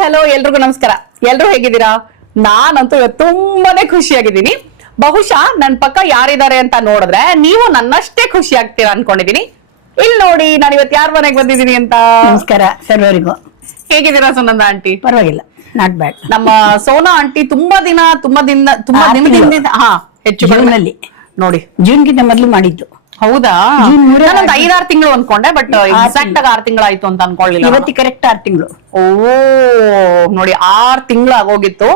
Hello ಎಲ್ರಿಗೂ ನಮಸ್ಕಾರ. ಎಲ್ರು ಹೇಗಿದ್ದೀರಾ? ನಾನಂತೂ ಇವತ್ತು ತುಂಬಾನೇ ಖುಷಿಯಾಗಿದ್ದೀನಿ. ಬಹುಶಃ ನನ್ನ ಪಕ್ಕ ಯಾರಿದ್ದಾರೆ ಅಂತ ನೋಡಿದ್ರೆ ನೀವು ನನ್ನಷ್ಟೇ ಖುಷಿ ಆಗ್ತೀರಾ ಅನ್ಕೊಂಡಿದೀನಿ ಇಲ್ಲಿ ನೋಡಿ ನಾನು ಇವತ್ತು ಯಾರ ಮನೆಗೆ ಬಂದಿದ್ದೀನಿ ಅಂತ? ನಮಸ್ಕಾರ ಸರ್ವರಿಗೂ. ಹೇಗಿದ್ದೀರಾ ಸುನಂದ ಆಂಟಿ? ಪರವಾಗಿಲ್ಲ ನಾಟ್ ಬ್ಯಾಡ್ ನಮ್ಮ ಸೋನಾ ಆಂಟಿ ತುಂಬಾ ದಿನ ತುಂಬಾ ದಿನ ತುಂಬಾ ದಿನದಿಂದ ಹಾ ಹೆಚ್ಚು ಕಡಿಮೆ. ನೋಡಿ. ಜೂನ್ಗಿಂತ ಮೊದಲು ಮಾಡಿದ್ದು. ಹೌದಾ? ನಾನೊಂದು ಐದಾರು ತಿಂಗಳು ಅನ್ಕೊಂಡೆ ಬಟ್ ಎಕ್ಸಾಕ್ಟ್ ಆಗಿ ಆರ್ ತಿಂಗಳಾಯ್ತು ಅಂತ ಅನ್ಕೊಳ್ಳಿಲ್ಲ. ಇವತ್ತಿ ಕರೆಕ್ಟ್ ಆರ್ ತಿಂಗಳು. ಓ ನೋಡಿ ಆರ್ ತಿಂಗಳು ಆಗೋಗಿತ್ತು.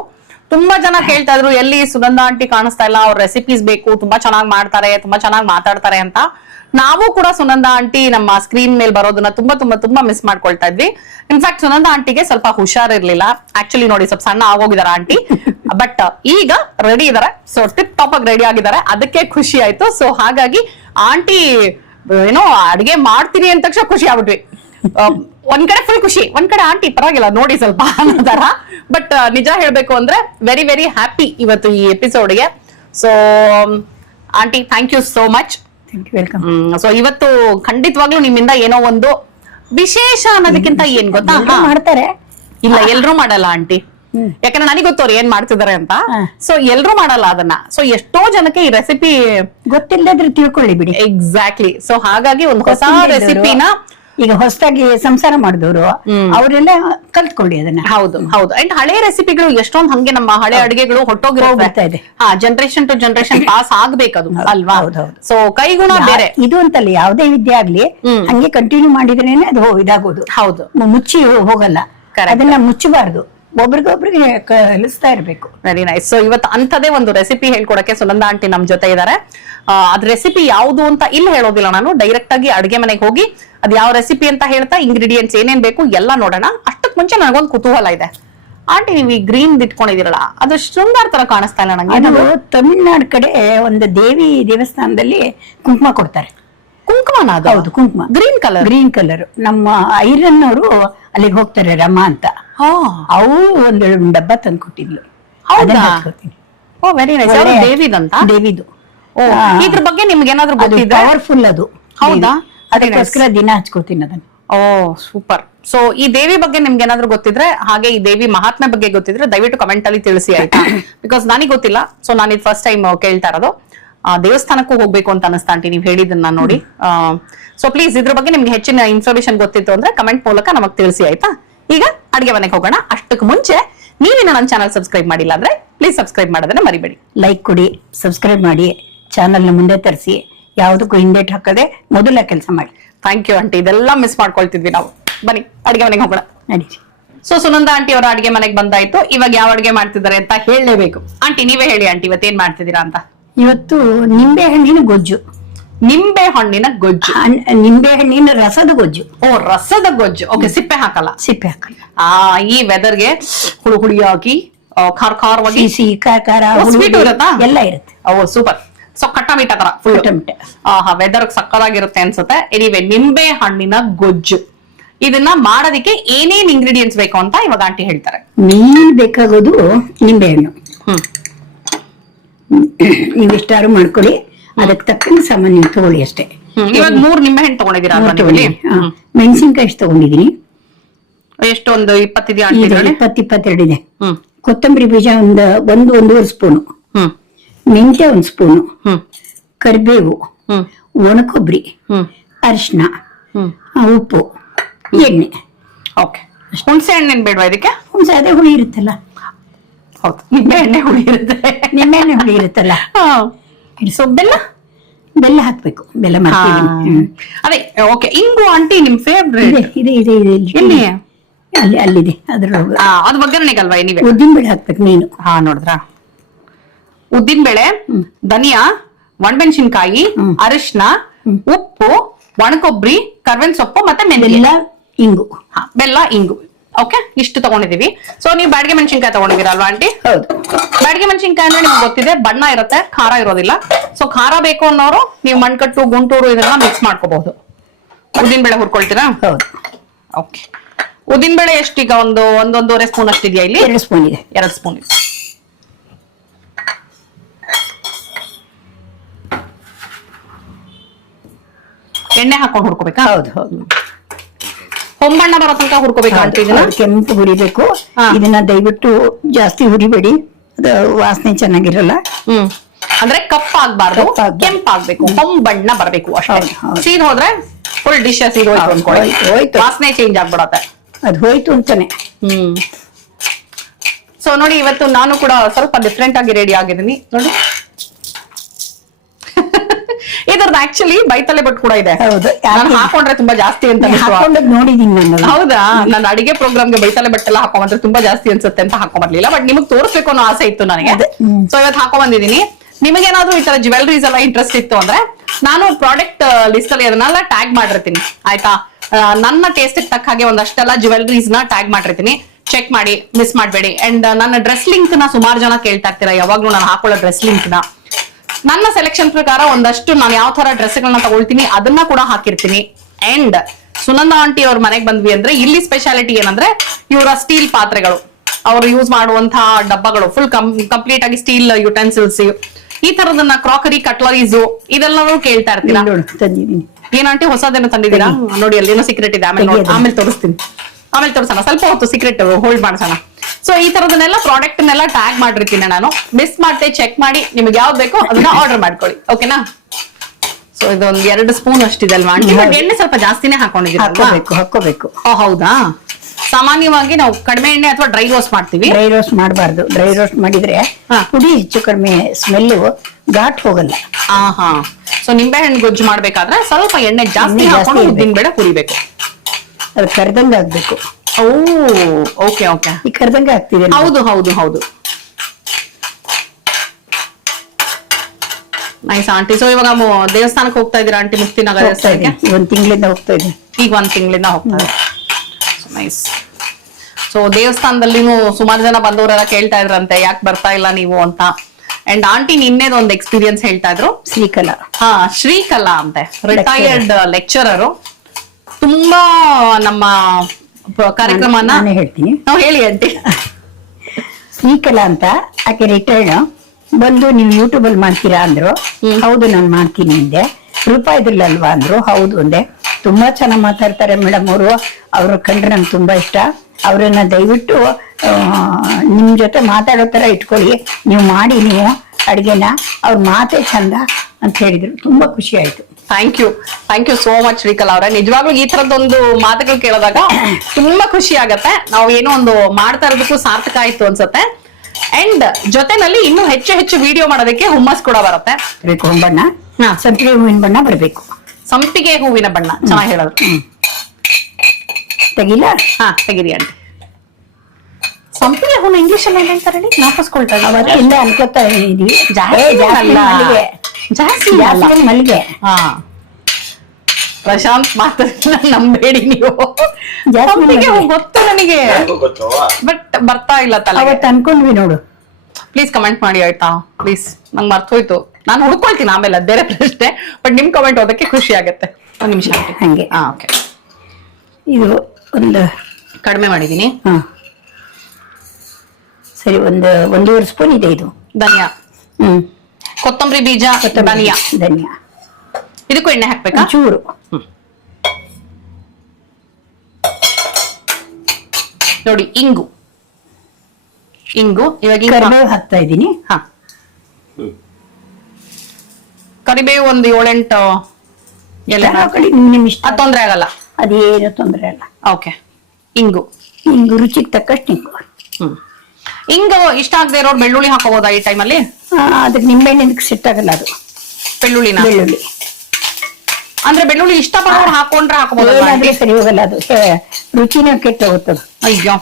ತುಂಬಾ ಜನ ಕೇಳ್ತಾ ಇದ್ರು ಎಲ್ಲಿ ಸುಗಂಧ ಆಂಟಿ ಕಾಣಿಸ್ತಾ ಇಲ್ಲ ಅವ್ರ ರೆಸಿಪೀಸ್ ಬೇಕು ತುಂಬಾ ಚೆನ್ನಾಗಿ ಮಾಡ್ತಾರೆ ತುಂಬಾ ಚೆನ್ನಾಗಿ ಮಾತಾಡ್ತಾರೆ ಅಂತ. ನಾವು ಕೂಡ ಸುನಂದ ಆಂಟಿ ನಮ್ಮ ಸ್ಕ್ರೀನ್ ಮೇಲೆ ಬರೋದನ್ನ ತುಂಬಾ ತುಂಬಾ ತುಂಬಾ ಮಿಸ್ ಮಾಡ್ಕೊಳ್ತಾ ಇದ್ವಿ. ಇನ್ಫ್ಯಾಕ್ಟ್ ಸುನಂದ ಆಂಟಿಗೆ ಸ್ವಲ್ಪ ಹುಷಾರಿರ್ಲಿಲ್ಲ ಆಕ್ಚುಲಿ ನೋಡಿ ಸ್ವಲ್ಪ ಸಣ್ಣ ಆಗೋಗಿದಾರ ಆಂಟಿ. ಬಟ್ ಈಗ ರೆಡಿ ಇದಾರೆ. ಸೊ ಟಿಪ್ ಟಾಪ್ ಆಗಿ ರೆಡಿ ಆಗಿದ್ದಾರೆ. ಅದಕ್ಕೆ ಖುಷಿ ಆಯ್ತು. ಸೊ ಹಾಗಾಗಿ ಆಂಟಿ ಏನೋ ಅಡಿಗೆ ಮಾಡ್ತೀನಿ ಅಂದ ತಕ್ಷಣ ಖುಷಿ ಆಗ್ಬಿಟ್ವಿ. ಒಂದ್ ಕಡೆ ಫುಲ್ ಖುಷಿ. ಒಂದ್ ಕಡೆ ಆಂಟಿ ಪರವಾಗಿಲ್ಲ ನೋಡಿ ಸ್ವಲ್ಪ ಅನ್ನೋದರ. ಬಟ್ ನಿಜ ಹೇಳ್ಬೇಕು ಅಂದ್ರೆ ವೆರಿ ವೆರಿ ಹ್ಯಾಪಿ ಇವತ್ತು ಈ ಎಪಿಸೋಡ್ಗೆ so aunty thank you so much welcome so ಇವತ್ತು ಖಂಡಿತವಾಗ್ಲೂ ನಿಮ್ಮಿಂದ ಏನೋ ಒಂದು ವಿಶೇಷ ಅನ್ನೋದಕ್ಕಿಂತ ಏನ್ ಗೊತ್ತಾ. ಮಾಡ್ತಾರೆ. ಇಲ್ಲ ಎಲ್ರೂ ಮಾಡಲ್ಲ ಆಂಟಿ. ಯಾಕಂದ್ರೆ ನನಗೆ ಗೊತ್ತವ್ರು ಏನ್ ಮಾಡ್ತಿದಾರೆ ಅಂತ. ಸೊ ಎಲ್ರೂ ಮಾಡಲ್ಲ ಅದನ್ನ. ಸೊ ಎಷ್ಟೋ ಜನಕ್ಕೆ ಈ ರೆಸಿಪಿ ಗೊತ್ತಿಲ್ಲದ್ರೆ ತಿಳ್ಕೊಳ್ಳಿ ಬಿಡಿ. ಎಕ್ಸಾಕ್ಟ್ಲಿ ಸೊ ಹಾಗಾಗಿ ಒಂದು ಹೊಸ ರೆಸಿಪಿನ ಈಗ ಹೊಸದಾಗಿ ಸಂಸಾರ ಮಾಡಿದವರು ಅವರೆಲ್ಲ ಕಲ್ತ್ಕೊಳ್ಳಿ ಅದನ್ನ. ಹೌದು ಹೌದು. ಅಂಡ್ ಹಳೆ ರೆಸಿಪಿಗಳು ಎಷ್ಟೊಂದ್ ಹಂಗೆ ನಮ್ಮ ಹಳೆ ಅಡಿಗೆಗಳು ಹೊಟ್ಟೋಗಿರೋ ಬರ್ತಾ ಇದೆ. ಹಾ ಜನರೇಷನ್ ಟು ಜನರೇಷನ್ ಪಾಸ್ ಆಗ್ಬೇಕದು ಅದು ಅಲ್ವಾ? ಹೌದು, ಹೌದು. ಸೊ ಕೈಗುಣ ಬೇರೆ. ಇದು ಅಂತಲ್ಲ ಯಾವ್ದೇ ವಿದ್ಯೆ ಆಗ್ಲಿ. ಹಂಗೆ ಕಂಟಿನ್ಯೂ ಮಾಡಿದ್ರೇನೆ ಅದು ಇದಾಗೋದು. ಹೌದು. ಮುಚ್ಚಿ ಹೋಗಲ್ಲ. ಅದನ್ನ ಮುಚ್ಚಬಾರ್ದು. ಒಬ್ರಿಗೊಬ್ರಿಗೆ ಕಲಿಸ್ತಾ ಇರ್ಬೇಕು. ವೆರಿ ನೈಸ್ ಸೊ ಇವತ್ತು ಅಂಥದೇ ಒಂದು ರೆಸಿಪಿ ಹೇಳ್ಕೊಡಕ್ಕೆ ಸುನಂದ ಆಂಟಿ ನಮ್ ಜೊತೆ ಇದಾರೆ. ಆ, ಅದ್ ರೆಸಿಪಿ ಯಾವುದು ಅಂತ ಇಲ್ಲಿ ಹೇಳೋದಿಲ್ಲ ನಾನು. ಡೈರೆಕ್ಟ್ ಆಗಿ ಅಡುಗೆ ಮನೆಗೆ ಹೋಗಿ ಅದ್ ಯಾವ ರೆಸಿಪಿ ಅಂತ ಹೇಳ್ತಾ ಇಂಗ್ರೀಡಿಯೆಂಟ್ಸ್ ಏನೇನ್ ಬೇಕು ಎಲ್ಲ ನೋಡೋಣ. ಅಷ್ಟಕ್ ಮುಂಚೆ ನನಗೊಂದು ಕುತೂಹಲ ಇದೆ. ಆಂಟಿ ನೀವು ಈ ಗ್ರೀನ್ ಇಟ್ಕೊಂಡಿದಿರಲ್ಲ ಅದು ಶೃಂಗಾರ ತರ ಕಾಣಿಸ್ತಾ ಇಲ್ಲ ನಂಗೆ. ಅದು? ತಮಿಳ್ನಾಡು ಕಡೆ ಒಂದು ದೇವಿ ದೇವಸ್ಥಾನದಲ್ಲಿ ಕುಂಕುಮ ಕೊಡ್ತಾರೆ. ಕುಂಕುಮನ ಅದು? ಹೌದು ಕುಂಕುಮ. ಗ್ರೀನ್ ಕಲರ್ ಗ್ರೀನ್ ಕಲರ್ ನಮ್ಮ ಐರನ್ ಅವರು ಅಲ್ಲಿಗೆ ಹೋಗ್ತಾರೆ ರಮ ಅಂತ. ಹಾ. ಒಂದ್ ಒಂದು ಡಬ್ಬ ತಂದು ಕೊಟ್ಟಿದ್ಲು. ಹೌದಾ? ಓ ವೆರಿ ನೈಸ್ ದೇವಿದಂತ ದೇವಿದು ಓ ಇದ್ರ ಬಗ್ಗೆ ನಿಮ್ಗೆ ಏನಾದ್ರು ಗೊತ್ತಿದೆ ಪವರ್ಫುಲ್ ಅದು. ಹೌದಾ? ಅದಕ್ಕೋಸ್ಕರ ದಿನ ಹಚ್ಕೋತೀನಿ ಅದನ್ನ. ಓ ಸೂಪರ್ ಸೊ ಈ ದೇವಿ ಬಗ್ಗೆ ನಿಮ್ಗೆ ಏನಾದ್ರು ಗೊತ್ತಿದ್ರೆ ಹಾಗೆ ಈ ದೇವಿ ಮಹಾತ್ಮೆ ಬಗ್ಗೆ ಗೊತ್ತಿದ್ರೆ ದಯವಿಟ್ಟು ಕಮೆಂಟ್ ಅಲ್ಲಿ ತಿಳಿಸಿ ಆಯ್ತಾ? ಬಿಕಾಸ್ ನನಗೆ ಗೊತ್ತಿಲ್ಲ. ಸೊ ನಾನು ಇದು ಫಸ್ಟ್ ಟೈಮ್ ಕೇಳ್ತಾ ಇರೋದು. ದೇವಸ್ಥಾನಕ್ಕೂ ಹೋಗ್ಬೇಕು ಅಂತ ಅನಿಸ್ತಾ ಆಂಟಿ ನೀವು ಹೇಳಿದನ್ನ ನೋಡಿ. ಸೊ ಪ್ಲೀಸ್ ಇದ್ರ ಬಗ್ಗೆ ನಿಮ್ಗೆ ಹೆಚ್ಚಿನ ಇನ್ಫಾರ್ಮೇಶನ್ ಗೊತ್ತಿತ್ತು ಅಂದ್ರೆ ಕಮೆಂಟ್ ಮೂಲಕ ನಮಗ್ ತಿಳಿಸಿ ಆಯ್ತಾ? ಈಗ ಅಡಿಗೆ ಮನೆಗೆ ಹೋಗೋಣ. ಅಷ್ಟಕ್ಕೆ ಮುಂಚೆ ನೀವಿನ್ನ ನನ್ನ ಚಾನಲ್ ಸಬ್ಸ್ಕ್ರೈಬ್ ಮಾಡಿಲ್ಲ ಅಂದ್ರೆ ಪ್ಲೀಸ್ ಸಬ್ಸ್ಕ್ರೈಬ್ ಮಾಡೋದನ್ನ ಮರಿಬೇಡಿ. ಲೈಕ್ ಕೊಡಿ ಸಬ್ಸ್ಕ್ರೈಬ್ ಮಾಡಿ ಚಾನಲ್ನ ಮುಂದೆ ತರಿಸಿ ಯಾವುದಕ್ಕೂ ಹಿಂದೇಟ್ ಹಾಕದೆ ಮೊದಲ ಕೆಲಸ ಮಾಡಿ. ಥ್ಯಾಂಕ್ ಯು ಆಂಟಿ ಇದೆಲ್ಲ ಮಿಸ್ ಮಾಡ್ಕೊಳ್ತಿದ್ವಿ ನಾವು. ಬನ್ನಿ ಅಡಿಗೆ ಮನೆಗೆ ಹೋಗೋಣ. ನಡೀರಿ. ಸೊ ಸುನಂದ ಆಂಟಿ ಅವರ ಅಡಿಗೆ ಮನೆಗೆ ಬಂದಾಯ್ತು. ಇವಾಗ ಯಾವ ಅಡಿಗೆ ಮಾಡ್ತಿದ್ದಾರೆ ಅಂತ ಹೇಳಲೇಬೇಕು. ಆಂಟಿ ನೀವೇ ಹೇಳಿ ಆಂಟಿ ಇವತ್ತೇನ್ ಮಾಡ್ತಿದ್ದೀರಾ ಅಂತ? ಇವತ್ತು ನಿಂಬೆ ಹಣ್ಣಿನ ಗೊಜ್ಜು. ನಿಂಬೆ ಹಣ್ಣಿನ ಗೊಜ್ಜು. ನಿಂಬೆಹಣ್ಣಿನ ನಿಂಬೆ ಹಣ್ಣಿನ ರಸದ ಗೊಜ್ಜು. ಓ ರಸದ ಗೊಜ್ಜು. ಓಕೆ ಸಿಪ್ಪೆ ಹಾಕಲ್ಲ. ಸಿಪ್ಪೆ ಹಾಕಲ್ಲ. ಆ ಈ ವೆದರ್ಗೆ ಹುಳು ಹುಳಿಯಾಗಿ ಆ, ಖಾರ ಖಾರವಾಗಿ ಸಿಹಿ ಖಾರ ಖಾರ ಸ್ವೀಟ್ ಹುಳಿ ಇರುತ್ತಾ? ಎಲ್ಲ ಇರುತ್ತೆ. ಓ ಸೂಪರ್ ಸೊ ಕಟ್ಟ ಮೀಟ ತರ ಫುಲ್. ಆಹಾ ವೆದರ್ ಸಕ್ಕದಾಗಿರುತ್ತೆ ಅನ್ಸುತ್ತೆ. ಎನಿವೆ ನಿಂಬೆ ಹಣ್ಣಿನ ಗೊಜ್ಜು. ಇದನ್ನ ಮಾಡೋದಿಕ್ಕೆ ಏನೇನ್ ಇಂಗ್ರೀಡಿಯೆಂಟ್ಸ್ ಬೇಕು ಅಂತ ಇವಾಗ ಆಂಟಿ ಹೇಳ್ತಾರೆ. ಮೇನ್ ಬೇಕಾಗೋದು ನಿಂಬೆಹಣ್ಣು ಹ್ಮ್. ನೀವಿಷ್ಟಾರು ಮಾಡ್ಕೊಳ್ಳಿ. ಅದಕ್ಕೆ ತಕ್ಕಂಗೆ ಸಾಮಾನ್ಯ ತಗೊಳ್ಳಿ ಅಷ್ಟೇ. ಇವಾಗ ಮೂರ್ ನಿಂಬೆ ಹಣ್ಣು ತಗೊಂಡಿದ್ದೀರಾ ಮೂರ್ ನೀವು. ಮೆಣಸಿನ್ಕಾಯಿ ಎಷ್ಟು ತಗೊಂಡಿದ್ದೀನಿ. ಎಷ್ಟೊಂದು ಇಪ್ಪತ್ತಿದೆಯಾ ಇದ್ರಲ್ಲಿ? ಇಪ್ಪತ್ತು ಇಪ್ಪತ್ತೆರಡು ಇದೆ. ಕೊತ್ತಂಬರಿ ಬೀಜ ಒಂದು ಒಂದು ಒಂದೂವರೆ ಸ್ಪೂನು. ಮೆಂತ್ಯ ಒಂದು ಸ್ಪೂನು. ಕರಿಬೇವು. ಒಣಕೊಬ್ಬರಿ. ಅರಿಶಿನ ಉಪ್ಪು. ಎಣ್ಣೆ. ಓಕೆ. ಹುಣಸೆ ಹಣ್ಣೇನು ಬೇಡವಾ ಇದಕ್ಕೆ? ಹುಣಸೆ ಅದೇ ಹುಳಿ ಇರುತ್ತಲ್ಲ. ಹೌದು. ನಿಂಬೆ ಎಣ್ಣೆ ಹುಳಿ ಇರುತ್ತೆ. ನಿಂಬೆಹಣ್ಣೆ ಹುಳಿ ಇರುತ್ತಲ್ಲ. ಸೊ ಬೆಲ್ಲ ಬೆಲ್ಲ ಹಾಕ್ಬೇಕು. ಬೆಲ್ಲ ಅದೇ ಓಕೆ ಇಂಗು ಆಂಟಿ ನಿಮ್ ಫೇವ್ರೆಟ್ ಇದೆ ಇದೆ ಇದೆ ಇಲ್ಲಿ. ಎಲ್ಲಿ ಅಲ್ಲಿ ಅಲ್ಲಿದೆ. ಅದ್ರ ಆ, ಅದು ಒಗ್ಗರಣೆಗಲ್ವಾ ನೀವೇ ಉದ್ದಿನ ಬೇಳೆ ಹಾಕ್ಬೇಕು ನೀನು ಹಾ ನೋಡಿದ್ರ? ಉದ್ದಿನ ಬೇಳೆ. ಧನಿಯಾ ಒಣಮೆಣಸಿನ್ಕಾಯಿ. ಅರಿಶಿನ ಉಪ್ಪು ಒಣಕೊಬ್ಬರಿ ಕರ್ವೆನ್ ಸೊಪ್ಪು ಮತ್ತೆ ಮೆಂತ್ಯ. ಬೆಲ್ಲ ಇಂಗು. ಹಾ, ಬೆಲ್ಲ ಇಂಗು. ಓಕೆ ಇಷ್ಟು ತಗೊಂಡಿದೀವಿ ಸೊ ನೀವು ಬಾಡಿಗೆ ಮೆಣಸಿನ್ಕಾಯಿ ತಗೊಂಡಿದ್ದೀರಾ ಅಲ್ವಾ ಆಂಟಿ? ಹೌದು. ಬಾಡಿಗೆ ಮೆಣಸಿನ್ಕಾಯಿ ಅಂದ್ರೆ ನಿಮ್ಗೆ ಗೊತ್ತಿದೆ ಬಣ್ಣ ಇರುತ್ತೆ ಖಾರ ಇರೋದಿಲ್ಲ. ಸೊ ಖಾರ ಬೇಕು ಅನ್ನೋರು ನೀವು ಮಣ್ಕಟ್ಟು ಗುಂಟೂರು ಇದನ್ನ ಮಿಕ್ಸ್ ಮಾಡ್ಕೋಬಹುದು. ಉದ್ದಿನ ಬೇಳೆ ಹುರ್ಕೊಳ್ತೀರಾ? ಹೌದು. ಓಕೆ ಉದ್ದಿನ ಬೇಳೆ ಎಷ್ಟೀಗ ಒಂದು ಒಂದೊಂದೂವರೆ ಸ್ಪೂನ್ ಅಷ್ಟಿದೆಯಾ ಇಲ್ಲಿ? ಎರಡು ಸ್ಪೂನ್ ಇದೆ. ಎರಡು ಸ್ಪೂನ್ ಇದೆ. ಎಣ್ಣೆ ಹಾಕೊಂಡು ಹುಡ್ಕೋಬೇಕಾ ಹೌದು ಹೌದು. ಹೊಂಬಣ್ಣ ಬರೋ ತನಕ ಹುರ್ಕೋಬೇಕು ಆಂಟಿ ಇದನ್ನ ಕೆಂಪು ಹುರಿಬೇಕು. ಇದನ್ನ ದಯವಿಟ್ಟು ಜಾಸ್ತಿ ಹುರಿಬೇಡಿ. ಅದು ವಾಸನೆ ಚೆನ್ನಾಗಿರಲ್ಲ. ಹ್ಮ್. ಅಂದ್ರೆ ಕಪ್ಪ ಆಗ್ಬಾರ್ದು ಕಪ್ಪಾಗ್ಬಾರ್ದು. ಕೆಂಪಾಗ್ಬೇಕು ಹೊಂಬಣ್ಣ ಬರಬೇಕು ಅಷ್ಟೇ. ಸೀದ್ ಹೋದ್ರೆ ಫುಲ್ ಡಿಶ್ ಸೀದ್ ಹೋಯ್ತು ಅನ್ಕೊಳ್ಳಿ. ವಾಸನೆ ಚೇಂಜ್ ಆಗ್ಬಿಡತ್ತೆ. ಅದು ಹೋಯ್ತು ಅಂತಾನೆ. ಹ್ಮ್. ಸೊ ನೋಡಿ ಇವತ್ತು ನಾನು ಕೂಡ ಸ್ವಲ್ಪ ಡಿಫ್ರೆಂಟ್ ಆಗಿ ರೆಡಿ ಆಗಿದ್ದೀನಿ. ನೋಡಿ. ಇದ್ರದ್ದು ಆಕ್ಚುಲಿ ಬೈತಲೆ ಬಟ್ ಕೂಡ ಇದೆ. ಹೌದು, ಹಾಕೊಂಡ್ರೆ ತುಂಬಾ ಜಾಸ್ತಿ ಅಂತ ನೋಡಿದೀನಿ ನಾನು. ಹೌದಾ? ನನ್ನ ಅಡಿಗೆ ಪ್ರೋಗ್ರಾಮ್ಗೆ ಬೈತಲೆ ಬಟ್ಟೆಲ್ಲ ಹಾಕೊಂಡ್ರೆ ತುಂಬಾ ಜಾಸ್ತಿ ಅನ್ಸುತ್ತೆ ಅಂತ ಹಾಕೊಂಡ್ಬರ್ಲಿಲ್ಲ ಬಟ್ ನಿಮಗ್ ತೋರಿಸ್ಬೇಕು ಅನ್ನೋ ಆಸೆ ಇತ್ತು ನನಗೆ. ಸೊ ಇವತ್ತು ನಿಮಗೆ ನಿಮಗೇನಾದ್ರೂ ಈ ತರ ಜುವೆಲ್ರೀಸ್ ಎಲ್ಲ ಇಂಟ್ರೆಸ್ಟ್ ಇತ್ತು ಅಂದ್ರೆ ನಾನು ಪ್ರಾಡಕ್ಟ್ ಲಿಸ್ಟ್ ಅಲ್ಲಿ ಅದನ್ನೆಲ್ಲ ಟ್ಯಾಗ್ ಮಾಡಿರ್ತೀನಿ ಆಯ್ತಾ? ನನ್ನ ಟೇಸ್ಟ್ ತಕ್ಕ ಹಾಗೆ ಒಂದಷ್ಟೆಲ್ಲ ಜುವೆಲ್ರೀಸ್ನ ಟ್ಯಾಗ್ ಮಾಡಿರ್ತೀನಿ. ಚೆಕ್ ಮಾಡಿ ಮಿಸ್ ಮಾಡಬೇಡಿ. ಅಂಡ್ ನನ್ನ ಡ್ರೆಸ್ ಲಿಂಕ್ನ ಸುಮಾರು ಜನ ಕೇಳ್ತಾ ಇರ್ತೀರಾ? ಯಾವಾಗ್ಲೂ ನಾನು ಹಾಕೊಳ್ಳೋ ಡ್ರೆಸ್ ಲಿಂಕ್ನ. ನನ್ನ ಸೆಲೆಕ್ಷನ್ ಪ್ರಕಾರ ಒಂದಷ್ಟು ನಾನು ಯಾವ ತರ ಡ್ರೆಸ್ ಗಳನ್ನ ತಗೊಳ್ತೀನಿ ಅದನ್ನ ಕೂಡ ಹಾಕಿರ್ತೀನಿ. ಅಂಡ್ ಸುನಂದ ಆಂಟಿ ಅವ್ರ ಮನೆಗೆ ಬಂದ್ವಿ ಅಂದ್ರೆ ಇಲ್ಲಿ ಸ್ಪೆಷಾಲಿಟಿ ಏನಂದ್ರೆ ಇವರ ಸ್ಟೀಲ್ ಪಾತ್ರೆಗಳು. ಅವರು ಯೂಸ್ ಮಾಡುವಂತಹ ಡಬ್ಬಗಳು ಫುಲ್ ಕಂಪ್ಲೀಟ್ ಆಗಿ ಸ್ಟೀಲ್ ಯುಟೆನ್ಸಿಲ್ಸ್ ಈ ತರದನ್ನ ಕ್ರಾಕರಿ ಕಟ್ಲರೀಸ್ ಇದೆಲ್ಲವೂ ಕೇಳ್ತಾ ಇರ್ತೀನಿ ತಂದಿದ್ದೀನಿ. ಏನಂಟಿ ಹೊಸದೇನೋ ತಂದಿದ್ದೀರಾ? ನೋಡಿ ಅಲ್ಲೇನೋ ಸೀಕ್ರೆಟ್ ಇದೆ ಆಮೇಲೆ ಆಮೇಲೆ ತೋರಿಸ್ತೀನಿ. ಆಮೇಲೆ ತೋರಿಸೋಣ. ಸ್ವಲ್ಪ ಹೊತ್ತು ಸೀಕ್ರೆಟ್ ಹೋಲ್ಡ್ ಮಾಡಿಸೋಣ. ಸೊ ಈ ತರದನ್ನೆಲ್ಲ ಪ್ರಾಡಕ್ಟ್ ನೆಲ್ಲ ಟ್ಯಾಗ್ ಮಾಡಿರ್ತೀನಿ ನಾನು. ಮಿಸ್ ಮಾಡ್ತೆ ಚೆಕ್ ಮಾಡಿ ನಿಮ್ಗೆ ಯಾವ್ದು ಬೇಕೋ ಅದನ್ನ ಆರ್ಡರ್ ಮಾಡ್ಕೊಳ್ಳಿ. ಓಕೆನಾ ಸೊ ಇದೊಂದ್ ಎರಡು ಸ್ಪೂನ್ ಅಷ್ಟಿದೆ ಅಲ್ವಾ ಎಣ್ಣೆ ಸ್ವಲ್ಪ ಜಾಸ್ತಿನೇ ಹಾಕೊಂಡಿದ್ದೀರಾ ಹಾಕೋಬೇಕು ಹೌದಾ? ಸಾಮಾನ್ಯವಾಗಿ ನಾವು ಕಡಿಮೆ ಎಣ್ಣೆ ಅಥವಾ ಡ್ರೈ ರೋಸ್ಟ್ ಮಾಡ್ತೀವಿ. ಡ್ರೈ ರೋಸ್ಟ್ ಮಾಡಬಾರ್ದು. ಡ್ರೈ ರೋಸ್ಟ್ ಮಾಡಿದ್ರೆ ಹಾ. ಪುಡಿ ಹೆಚ್ಚು ಕಡಿಮೆ ಸ್ಮೆಲ್ ಘಾಟ್ ಹೋಗಲ್ಲ. ಆ ಹಾ ಸೊ ನಿಂಬೆ ಹಣ್ಣು ಗೊಜ್ಜು ಮಾಡ್ಬೇಕಾದ್ರೆ ಸ್ವಲ್ಪ ಎಣ್ಣೆ ಜಾಸ್ತಿ ಹಾಕೊಂಡು. ಉದ್ದಿನ ಬೇಡ ಹುರಿಬೇಕು ಅದು ಕರ್ದಂಗ ಆಗ್ಬೇಕು. ಓ ಓಕೆ ಓಕೆ. ಈ ಕರ್ದಂಗ ಆಗ್ತಿದೆ ಹೌದು ಹೌದು ಹೌದು. ನೈಸ್ ಆಂಟಿ ಸೊ ಇವಾಗ ದೇವಸ್ಥಾನಕ್ಕೆ ಹೋಗ್ತಾ ಇದೀರಾ ಆಂಟಿ ಮುಕ್ತಿನಗರ ದೇವಸ್ಥಾನಕ್ಕೆ? ಒಂದ್ ತಿಂಗಳಿಂದ ಹೋಗ್ತಾ ಇದ್ದೀನಿ. ಈಗ ಒಂದ್ ತಿಂಗಳಿಂದ ಹೋಗ್ತಾ ಇದೆ ನೈಸ್ ಸೊ ದೇವಸ್ಥಾನದಲ್ಲಿನೂ ಸುಮಾರು ಜನ ಬಂದವರೆಲ್ಲ ಕೇಳ್ತಾ ಇದ್ರಂತೆ ಯಾಕೆ ಬರ್ತಾ ಇಲ್ಲ ನೀವು ಅಂತ. ಅಂಡ್ ಆಂಟಿ ನಿನ್ನೆದ ಒಂದು ಎಕ್ಸ್ಪೀರಿಯನ್ಸ್ ಹೇಳ್ತಾ ಇದ್ರು. ಶ್ರೀಕಲಾ. ಹಾ ಶ್ರೀಕಲಾ ಅಂತೆ. ರಿಟೈರ್ಡ್ ಲೆಕ್ಚರರು ತುಂಬಾ ನಮ್ಮ ಕಾರ್ಯಕ್ರಮ ಕಾರ್ಯಕ್ರಮನ ನಾನೇ ಹೇಳ್ತೀನಿ. ನಾವು ಹೇಳಿ ಅಂತೆ. ಶ್ರೀಕಲಾ ಅಂತ ಆಕೆ ರಿಟರ್ನ್ ಬಂದು ನೀವು ಯೂಟ್ಯೂಬ್ ಅಲ್ಲಿ ಮಾಡ್ತೀರಾ ಅಂದ್ರು. ಹೌದು ನಾನು ಮಾಡ್ತೀನಿ ಅಂದೆ. ರೂಪಾಯಿ ಇದ್ರಲ್ಲಲ್ವಾ ಅಂದ್ರು ಹೌದು ಅಂದೆ. ತುಂಬಾ ಚೆನ್ನಾಗಿ ಮಾತಾಡ್ತಾರೆ ಮೇಡಮ್ ಅವರು. ಅವ್ರ ಕಂಡ್ರೆ ನಂಗೆ ತುಂಬಾ ಇಷ್ಟ. ಅವರನ್ನ ದಯವಿಟ್ಟು ಆ, ನಿಮ್ ಜೊತೆ ಮಾತಾಡೋ ತರ ಇಟ್ಕೊಳ್ಳಿ. ನೀವು ಮಾಡಿ ನೀವು. ಅಡ್ಗೆನ ಅವ್ರ ಮಾತೆ ಚಂದ ಅಂತ ಹೇಳಿದ್ರು. ತುಂಬಾ ಖುಷಿ ಆಯ್ತು. Thank you thank you so much Srikala ಅವರೇ. ನಿಜವಾಗ್ಲೂ ಈ ತರದೊಂದು ಮಾತುಗಳು ಕೇಳಿದಾಗ ತುಂಬಾ ಖುಷಿ ಆಗತ್ತೆ. ನಾವು ಏನೋ ಒಂದು ಮಾಡ್ತಾ ಇರೋದಕ್ಕೂ ಸಾರ್ಥಕ ಆಯ್ತು ಅನ್ಸತ್ತೆ. ಅಂಡ್ ಜೊತೆನಲ್ಲಿ ಇನ್ನೂ ಹೆಚ್ಚು ಹೆಚ್ಚು ವಿಡಿಯೋ ಮಾಡೋದಕ್ಕೆ ಹುಮ್ಮಸ್ ಕೂಡ ಬರುತ್ತೆ. ಬೇಕು. ಸಂಪಿಗೆ ಹೂವಿನ ಬಣ್ಣ ಬರಬೇಕು. ಸಂಪಿಗೆ ಹೂವಿನ ಬಣ್ಣ. ಚೆನ್ನಾಗಿ ಹೇಳೋದು. ತೆಗಿಲ್ಲ ಹಾ ತೆಗಿರಿ ಆಂಟಿ. ಸಂಪಿಗೆ ಹೂನ ಇಂಗ್ಲಿಷ್ ಅಲ್ಲಿ ಏನಂತಾರೆ ಹೇಳ್ತಾರೆ ಹೇಳಿ ಜ್ಞಾಪಿಸ್ಕೊಳ್ತಾ ಇದ್ದೀನಿ. ಅವತ್ತಿಂದ ಅನ್ಕೋತಾ ಇದೀವಿ. ಜಾಸ್ತಿ ಜಾಸ್ತಿ ಮಲ್ಲಿಗೆ. ಜಾಸ್ತಿ ಜಾಸ್ತಿ ಮಲ್ಲಿಗೆ. ಹಾ. ಪ್ರಶಾಂತ್ ಮಾತಾಡಿಲ್ಲ ನಂಬೇಡಿ ನೀವು. ಜಾಸ್ಮಿನ್ ಸಂಪಿಗೆ ಹೂ ಗೊತ್ತು ನನಗೆ. ಬಟ್ ಬರ್ತಾ ಇಲ್ಲ ತಲೆ ಅವತ್ತು ಅನ್ಕೊಂಡ್ವಿ ನೋಡು. ಪ್ಲೀಸ್ ಕಮೆಂಟ್ ಮಾಡಿ ಆಯ್ತಾ? ಪ್ಲೀಸ್ ನಂಗೆ ಮರ್ತೋಯ್ತು. ನಾನು ಹುಡ್ಕೊಳ್ತೀನಿ ಆಮೇಲೆ ಅದ್ ಬೇರೆ ಪ್ರಶ್ನೆ. ಬಟ್ ನಿಮ್ ಕಮೆಂಟ್ ಓದಕ್ಕೆ ಖುಷಿ ಆಗುತ್ತೆ. ಒಂದ್ ನಿಮಿಷ ಹಂಗೆ. ಹಾ ಓಕೆ ಇದು ಒಂದು ಕಡಿಮೆ ಮಾಡಿದೀನಿ. ಹಾ. ಸರಿ ಒಂದು ಒಂದೂವರೆ ಸ್ಪೂನ್ ಇದೆ ಇದು. ಧನಿಯಾ. ಹ್ಮ್. ಕೊತ್ತಂಬರಿ ಬೀಜ ಧನಿಯಾ. ಧನಿಯಾ. ಇದಕ್ಕೂ ಎಣ್ಣೆ ಹಾಕ್ಬೇಕಾ? ಚೂರು ನೋಡಿ ಇಂಗು. ಇಂಗು ಇವಾಗ ಕರಿಬೇವು ಹಾಕ್ತಾ ಇದ್ದೀನಿ. ಹಾ. ಕರಿಬೇವು ಒಂದು ಏಳೆಂಟು ಎಲ್ಲ ನಿಮ್ ಇಷ್ಟ. ತೊಂದರೆ ತೊಂದ್ರೆ ಆಗಲ್ಲ. ಅದೇನು ತೊಂದರೆ ಅಲ್ಲ ಓಕೆ. ಇಂಗು. ಇಂಗು ರುಚಿಗೆ ತಕ್ಕಷ್ಟು ಇಂಗು. ಹ್ಮ್. ಇಂಗು ಇಷ್ಟ ಆಗದೆ ಇರೋರು ಬೆಳ್ಳುಳ್ಳಿ ಹಾಕೋಬೋದಾ ಈ ಟೈಮಲ್ಲಿ ಅಲ್ಲಿ? ಅದಕ್ಕೆ ನಿಂಬೆಹಣ್ಣಿನ ಸೆಟ್ ಆಗಲ್ಲ ಅದು. ಬೆಳ್ಳುಳ್ಳಿನ? ಬೆಳ್ಳುಳ್ಳಿ. ಅಂದ್ರೆ ಬೆಳ್ಳುಳ್ಳಿ ಇಷ್ಟ ಪಡೋರು ಹಾಕೊಂಡ್ರೆ ಹಾಕೋಬಹುದು ಸರಿ ಹೋಗಲ್ಲ ಅದು. ಏ, ರುಚಿನೇ ಕೆಟ್ಟು ಹೋಗುತ್ತದೆ ಅಯ್ಯೋ.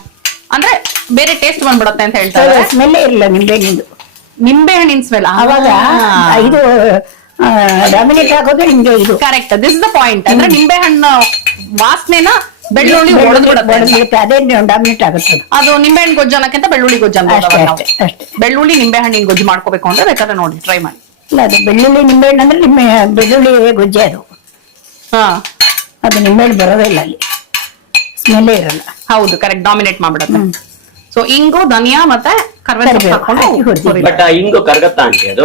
ಅಂದ್ರೆ ಬೇರೆ ಟೇಸ್ಟ್ ಬಂದ್ಬಿಡತ್ತೆ ಅಂತ ಹೇಳ್ತಾರೆ ಸ್ಮೆಲ್ ಇರಲ್ಲ ನಿಂಬೆಹಣ್ಣಿಂದು ನಿಂಬೆಹಣ್ಣಿನ ಸ್ಮೆಲ್ ಆವಾಗ ಇದು ಡಾಮಿನೇಟ್ ಆಗೋದು ನಿಮ್ಗೆ ಇದು correct this is the point ಅಂದ್ರೆ ನಿಂಬೆ ಹಣ್ಣು ವಾಸನೆನ ಬೆಳ್ಳುಳ್ಳಿ ಹೊಡೆದ್ಬಿಡತ್ತೆ ಹೊಡೆದ್ಬಿಡುತ್ತೆ ಅದೇ ಡಾಮಿನೇಟ್ ಆಗುತ್ತೆ ಅದು. ನಿಂಬೆಹಣ್ಣು ನಿಂಬೆ ಹಣ್ಣು ಗೊಜ್ಜು ಅನ್ನಕ್ಕಿಂತ ಬೆಳ್ಳುಳ್ಳಿ ಗೊಜ್ಜಾನ ಅಷ್ಟೇ ಅಷ್ಟೇ ಬೆಳ್ಳುಳ್ಳಿ ನಿಂಬೆಹಣ್ಣಿನ ಗೊಜ್ಜು ಮಾಡ್ಕೋಬೇಕು ಅಂದ್ರೆ ಬೇಕಾದ್ರೆ ನೋಡಿ ಟ್ರೈ ಮಾಡಿ. ಇಲ್ಲ ಅದು ಬೆಳ್ಳುಳ್ಳಿ ನಿಂಬೆಹಣ್ಣು ಅಂದ್ರೆ ನಿಂಬೆ ಬೆಳ್ಳುಳ್ಳಿ ಗೊಜ್ಜೆ ಅದು. ಹಾ. ಅದು ನಿಂಬೆಹಣ್ಣು ಬರೋದಿಲ್ಲ ಇಲ್ಲ ಅಲ್ಲಿ. ಸ್ಮೆಲ್ಲೇ ಇರಲ್ಲ. ಹೌದು ಕರೆಕ್ಟ್ ಡಾಮಿನೇಟ್ ಮಾಡ್ಬಿಡತ್ತೆ. ಸೊ ಇಂಗು ಧನಿಯಾ ಮತ್ತೆ ಕರ್ಬೇವು ಹಾಕೊಂಡು. ಬಟ್ ಹಿಂಗು ಕರ್ಗತ್ತಾ ಆಂಟಿ ಅದು.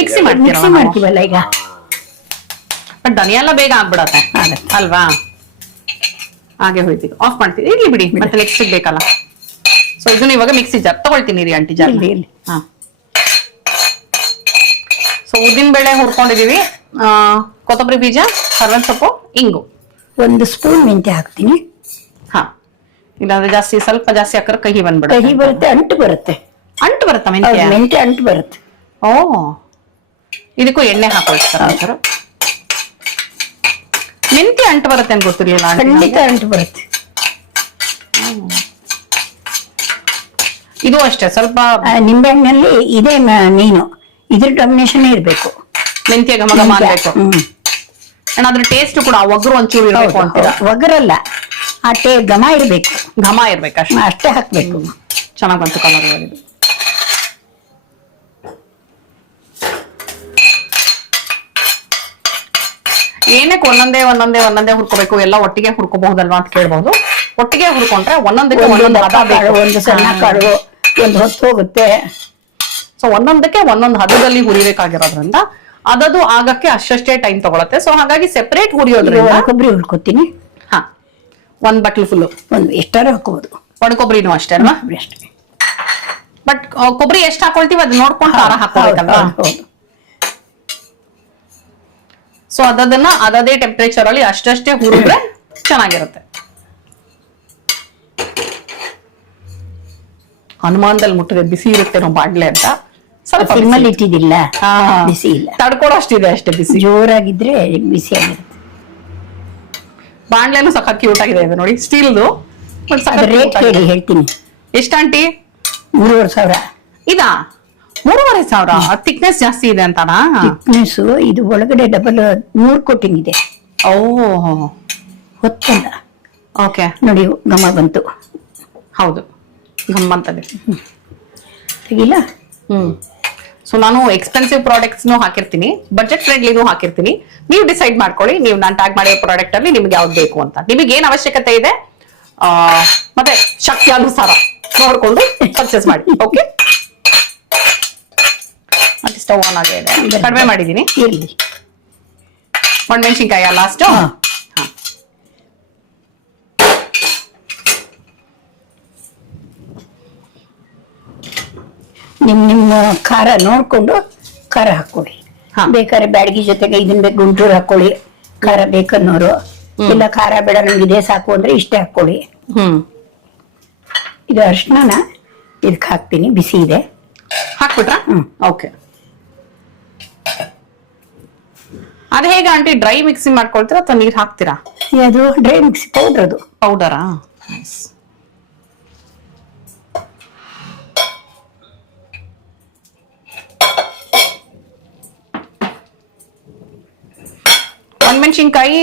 ಮಿಕ್ಸಿ ಮಾಡಿ ಮಿಕ್ಸಿ ಮಾಡ್ತೀವಲ್ಲ ಈಗ. ಬಟ್ ಧನಿಯಾ ಎಲ್ಲ ಬೇಗ ಆಗ್ಬಿಡತ್ತೆ. ಅಲ್ವಾ? ಹಾಗೆ ಹೋಯ್ತು. ಆಫ್ ಮಾಡ್ತೀವಿ ಇರ್ಲಿ ಬಿಡಿ. ಮತ್ತೆ ನೆಕ್ಸ್ಟ್ ಬೇಕಲ್ಲ ಸೊ ಇದನ್ನ ಇವಾಗ ಮಿಕ್ಸಿ ಜಾರ್ ತಗೊಳ್ತೀನಿ ರೀ ಆಂಟಿ ಜಾರ್. ಹಾ. ಸೊ ಉದ್ದಿನ ಬೇಳೆ ಹುರ್ಕೊಂಡಿದೀವಿ. ಆ, ಕೊತ್ತಂಬರಿ ಬೀಜ ಕರ್ಬೇವಿನ ಸೊಪ್ಪು ಇಂಗು. ಒಂದು ಸ್ಪೂನ್ ಮೆಂತ್ಯ ಹಾಕ್ತೀನಿ. ಹಾ. ಇಲ್ಲಾಂದ್ರೆ ಜಾಸ್ತಿ ಸ್ವಲ್ಪ ಜಾಸ್ತಿ ಹಾಕಿದ್ರೆ ಕಹಿ ಬಂದ್ಬಿಡ ಕಹಿ ಬರುತ್ತೆ ಅಂಟು ಬರುತ್ತೆ. ಅಂಟು ಬರುತ್ತೆ ಮೆಂತೆ ಮೆಂತ್ಯ ಅಂಟು ಬರುತ್ತೆ. ಓ. ಇದಕ್ಕೂ ಎಣ್ಣೆ ಹಾಕೊಳ್ತಾರ? ಮೆಂತ್ಯ ಅಂಟು ಬರುತ್ತೆ ಅಂತ ಗೊತ್ತಿರ್ಲಿಲ್ಲ ಖಂಡಿತ ಅಂಟ ಬರುತ್ತೆ. ಇದು ಅಷ್ಟೇ ಸ್ವಲ್ಪ ನಿಂಬೆಹಣ್ಣಲ್ಲಿ ನಿಂಬೆಹಣ್ಣಿನಲ್ಲಿ ಇದೇ ಮೀನು. ಇದ್ರ ಡಾಮಿನೇಷನ್ ಇರ್ಬೇಕು. ಮೆಂತ್ಯ ಘಮ ಘಮ ಅನ್ಬೇಕು ಹ್ಮ್. ಅದ್ರ ಟೇಸ್ಟ್ ಕೂಡ ಒಗ್ಗರು ಒಂಚೂರು ಇರಬೇಕು ಅಂತೀರಾ? ಹೌದು. ಆ ಟೇ ಘಮ ಇರ್ಬೇಕು. ಘಮ ಇರ್ಬೇಕು ಅಷ್ಟೇ. ಅಷ್ಟೇ ಹಾಕ್ಬೇಕು. ಚೆನ್ನಾಗ್ ಬಂತು ಕಲರ್ ಏನಕ್ಕೆ ಒಂದೊಂದೇ ಒಂದೊಂದೇ ಒಂದೊಂದೇ ಹುರ್ಕೋಬೇಕು? ಎಲ್ಲ ಒಟ್ಟಿಗೆ ಹುಡ್ಕೋಬಹುದಲ್ವಾ ಅಂತ ಕೇಳ್ಬಹುದು ಒಟ್ಟಿಗೆ ಹುರ್ಕೊಂಡ್ರೆ ಒಂದೊಂದಕ್ಕೆ ಒಂದು ಒಂದೊಂದು ಹದ ಕಾಳು ಒಂದು ಸಣ್ಣ ಕಾಳು ಒಂದು ಹೊತ್ತು ಹೋಗುತ್ತೆ. ಸೊ ಒಂದೊಂದಕ್ಕೆ ಒಂದೊಂದು ಹದದಲ್ಲಿ ಹುರಿಬೇಕಾಗಿರೋದ್ರಿಂದ ಅದದು ಆಗಕ್ಕೆ ಅಷ್ಟಷ್ಟೇ ಟೈಮ್ ತಗೊಳತ್ತೆ. ಸೊ ಹಾಗಾಗಿ ಸೆಪರೇಟ್ ಹುರಿಯೋದ್ರಿಂದ ಹುಡ್ಕೋತೀನಿ ಕೊಬ್ಬರಿ ಹುರ್ಕೊತೀನಿ. ಹಾ. ಒಂದ್ ಬಟ್ಲು ಫುಲ್ ಒಂದು ಎಷ್ಟಾರು ಹಾಕೋಬಹುದು ಒಣ ಕೊಬ್ಬರಿನೂ ಅಷ್ಟೇ ಅಲ್ವಾ? ಅಷ್ಟೇ. ಬಟ್ ಕೊಬ್ಬರಿ ಎಷ್ಟು ಹಾಕೊಳ್ತೀವಿ ಅದು ನೋಡ್ಕೊಂಡು ಖಾರ ಹೌದು, ಹಾಕೋಬೇಕಲ್ವಾ ಹೌದು. ಸೊ ಅದನ್ನ ಅದೇ ಟೆಂಪರೇಚರ್ ಅಲ್ಲಿ ಅಷ್ಟಷ್ಟೇ ಹುರಿದ್ರೆ ಚೆನ್ನಾಗಿರುತ್ತೆ. ಹನುಮಾನದಲ್ಲಿ ಮುಟ್ಟಿದೆ ಬಿಸಿ ಇರುತ್ತೆ ನಾವು ಬಾಡ್ಲೆ ಅಂತ. ಸ್ವಲ್ಪ ಇಟ್ಟಿದಿಲ್ಲ ಇಟ್ಟಿದ್ದಿಲ್ಲ. ಬಿಸಿ ಇಲ್ಲ. ಅಷ್ಟಿದೆ ಅಷ್ಟೇ ಬಿಸಿ. ಜೋರಾಗಿದ್ರೆ ಬಿಸಿ ಆಗಿರುತ್ತೆ. ಬಾಣ್ಲೆನೂ ಸಖತ್ ಕ್ಯೂಟ್ ಆಗಿದೆ ಇದು ನೋಡಿ. ಸ್ಟೀಲ್ದು ರೇಟ್ ಹೇಳಿ ಹೇಳ್ತೀನಿ. ಎಷ್ಟಂಟಿ ಮೂರುವರೆ ಸಾವಿರ. ಇದಾ? ಮೂರುವರೆ ಸಾವಿರ? ಥಿಕ್ನೆಸ್ ಜಾಸ್ತಿ ಇದೆ ಅಂತಾನಾ? ಇದು ಒಳಗಡೆ ಡಬಲ್ ನೂರು ಕೋಟಿಂಗ್ ಇದೆ. ಓ. ಹೊತ್ತಲ್ಲ. ಓಕೆ ನೋಡಿ ಗಮ ಬಂತು. ಹೌದು. ಗಮ್ಮಂತದೆ ತೆಗಿಲ್ಲ ಹ್ಮ್. ಸೊ ನಾನು ಎಕ್ಸ್ಪೆನ್ಸಿವ್ ಪ್ರಾಡಕ್ಟ್ಸ್ ಹಾಕಿರ್ತೀನಿ. ಬಜೆಟ್ ಫ್ರೆಂಡ್ಲಿನೂ ಹಾಕಿರ್ತೀನಿ. ನೀವು ಡಿಸೈಡ್ ಮಾಡ್ಕೊಳ್ಳಿ. ನೀವು ನಾನು ಟ್ಯಾಗ್ ಮಾಡಿರೋ ಪ್ರಾಡಕ್ಟ್ ಅಲ್ಲಿ ನಿಮ್ಗೆ ಯಾವ್ದು ಬೇಕು ಅಂತ. ನಿಮಗೆ ಏನ್ ಅವಶ್ಯಕತೆ ಇದೆ? ಮತ್ತೆ ಶಕ್ತಿ ಅನುಸಾರ ನೋಡ್ಕೊಂಡು ಪರ್ಚೇಸ್ ಮಾಡಿ. ಓಕೆ ಸ್ಟವ್ ಆನ್ ಆಗಿದೆ ಕಡಿಮೆ ಮಾಡಿದೀನಿ. ಒಣ ಒಣಮೆಣಸಿನ್ಕಾಯಿ ಲಾಸ್ಟ್ ಹಾ. ನಿಮ್ ನಿಮ್ಮ ಖಾರ ನೋಡ್ಕೊಂಡು ಖಾರ ಹಾಕೊಳ್ಳಿ. ಬೇಕಾದ್ರೆ ಬ್ಯಾಡಗಿ ಜೊತೆಗೆ ಇದನ್ ಬೇಕು ಗುಂಟೂರು ಹಾಕೊಳ್ಳಿ ಖಾರ ಬೇಕನ್ನೋರು. ಇಲ್ಲ ಖಾರ ಬೇಡ ನಮ್ಗೆ ಇದೇ ಸಾಕು ಅಂದ್ರೆ ಇಷ್ಟೇ ಹಾಕೊಳ್ಳಿ ಹ್ಮ್. ಇದು ಅರ್ಶಿನ ಇದಕ್ಕೆ ಹಾಕ್ತೀನಿ ಬಿಸಿ ಇದೆ. ಹಾಕ್ಬಿಟ್ರಾ? ಹ್ಮ್. ಓಕೆ. ಅದ್ ಹೇಗೆ ಆಂಟಿ ಡ್ರೈ ಮಿಕ್ಸಿ ಮಾಡ್ಕೊಳ್ತೀರಾ ಅಥವಾ ನೀರ್ ಹಾಕ್ತೀರಾ? ಅದು ಡ್ರೈ ಮಿಕ್ಸಿ ಪೌಡರ್ ಅದು. ಪೌಡರಾ ಒಣಮೆಣಸಿನ್ಕಾಯಿ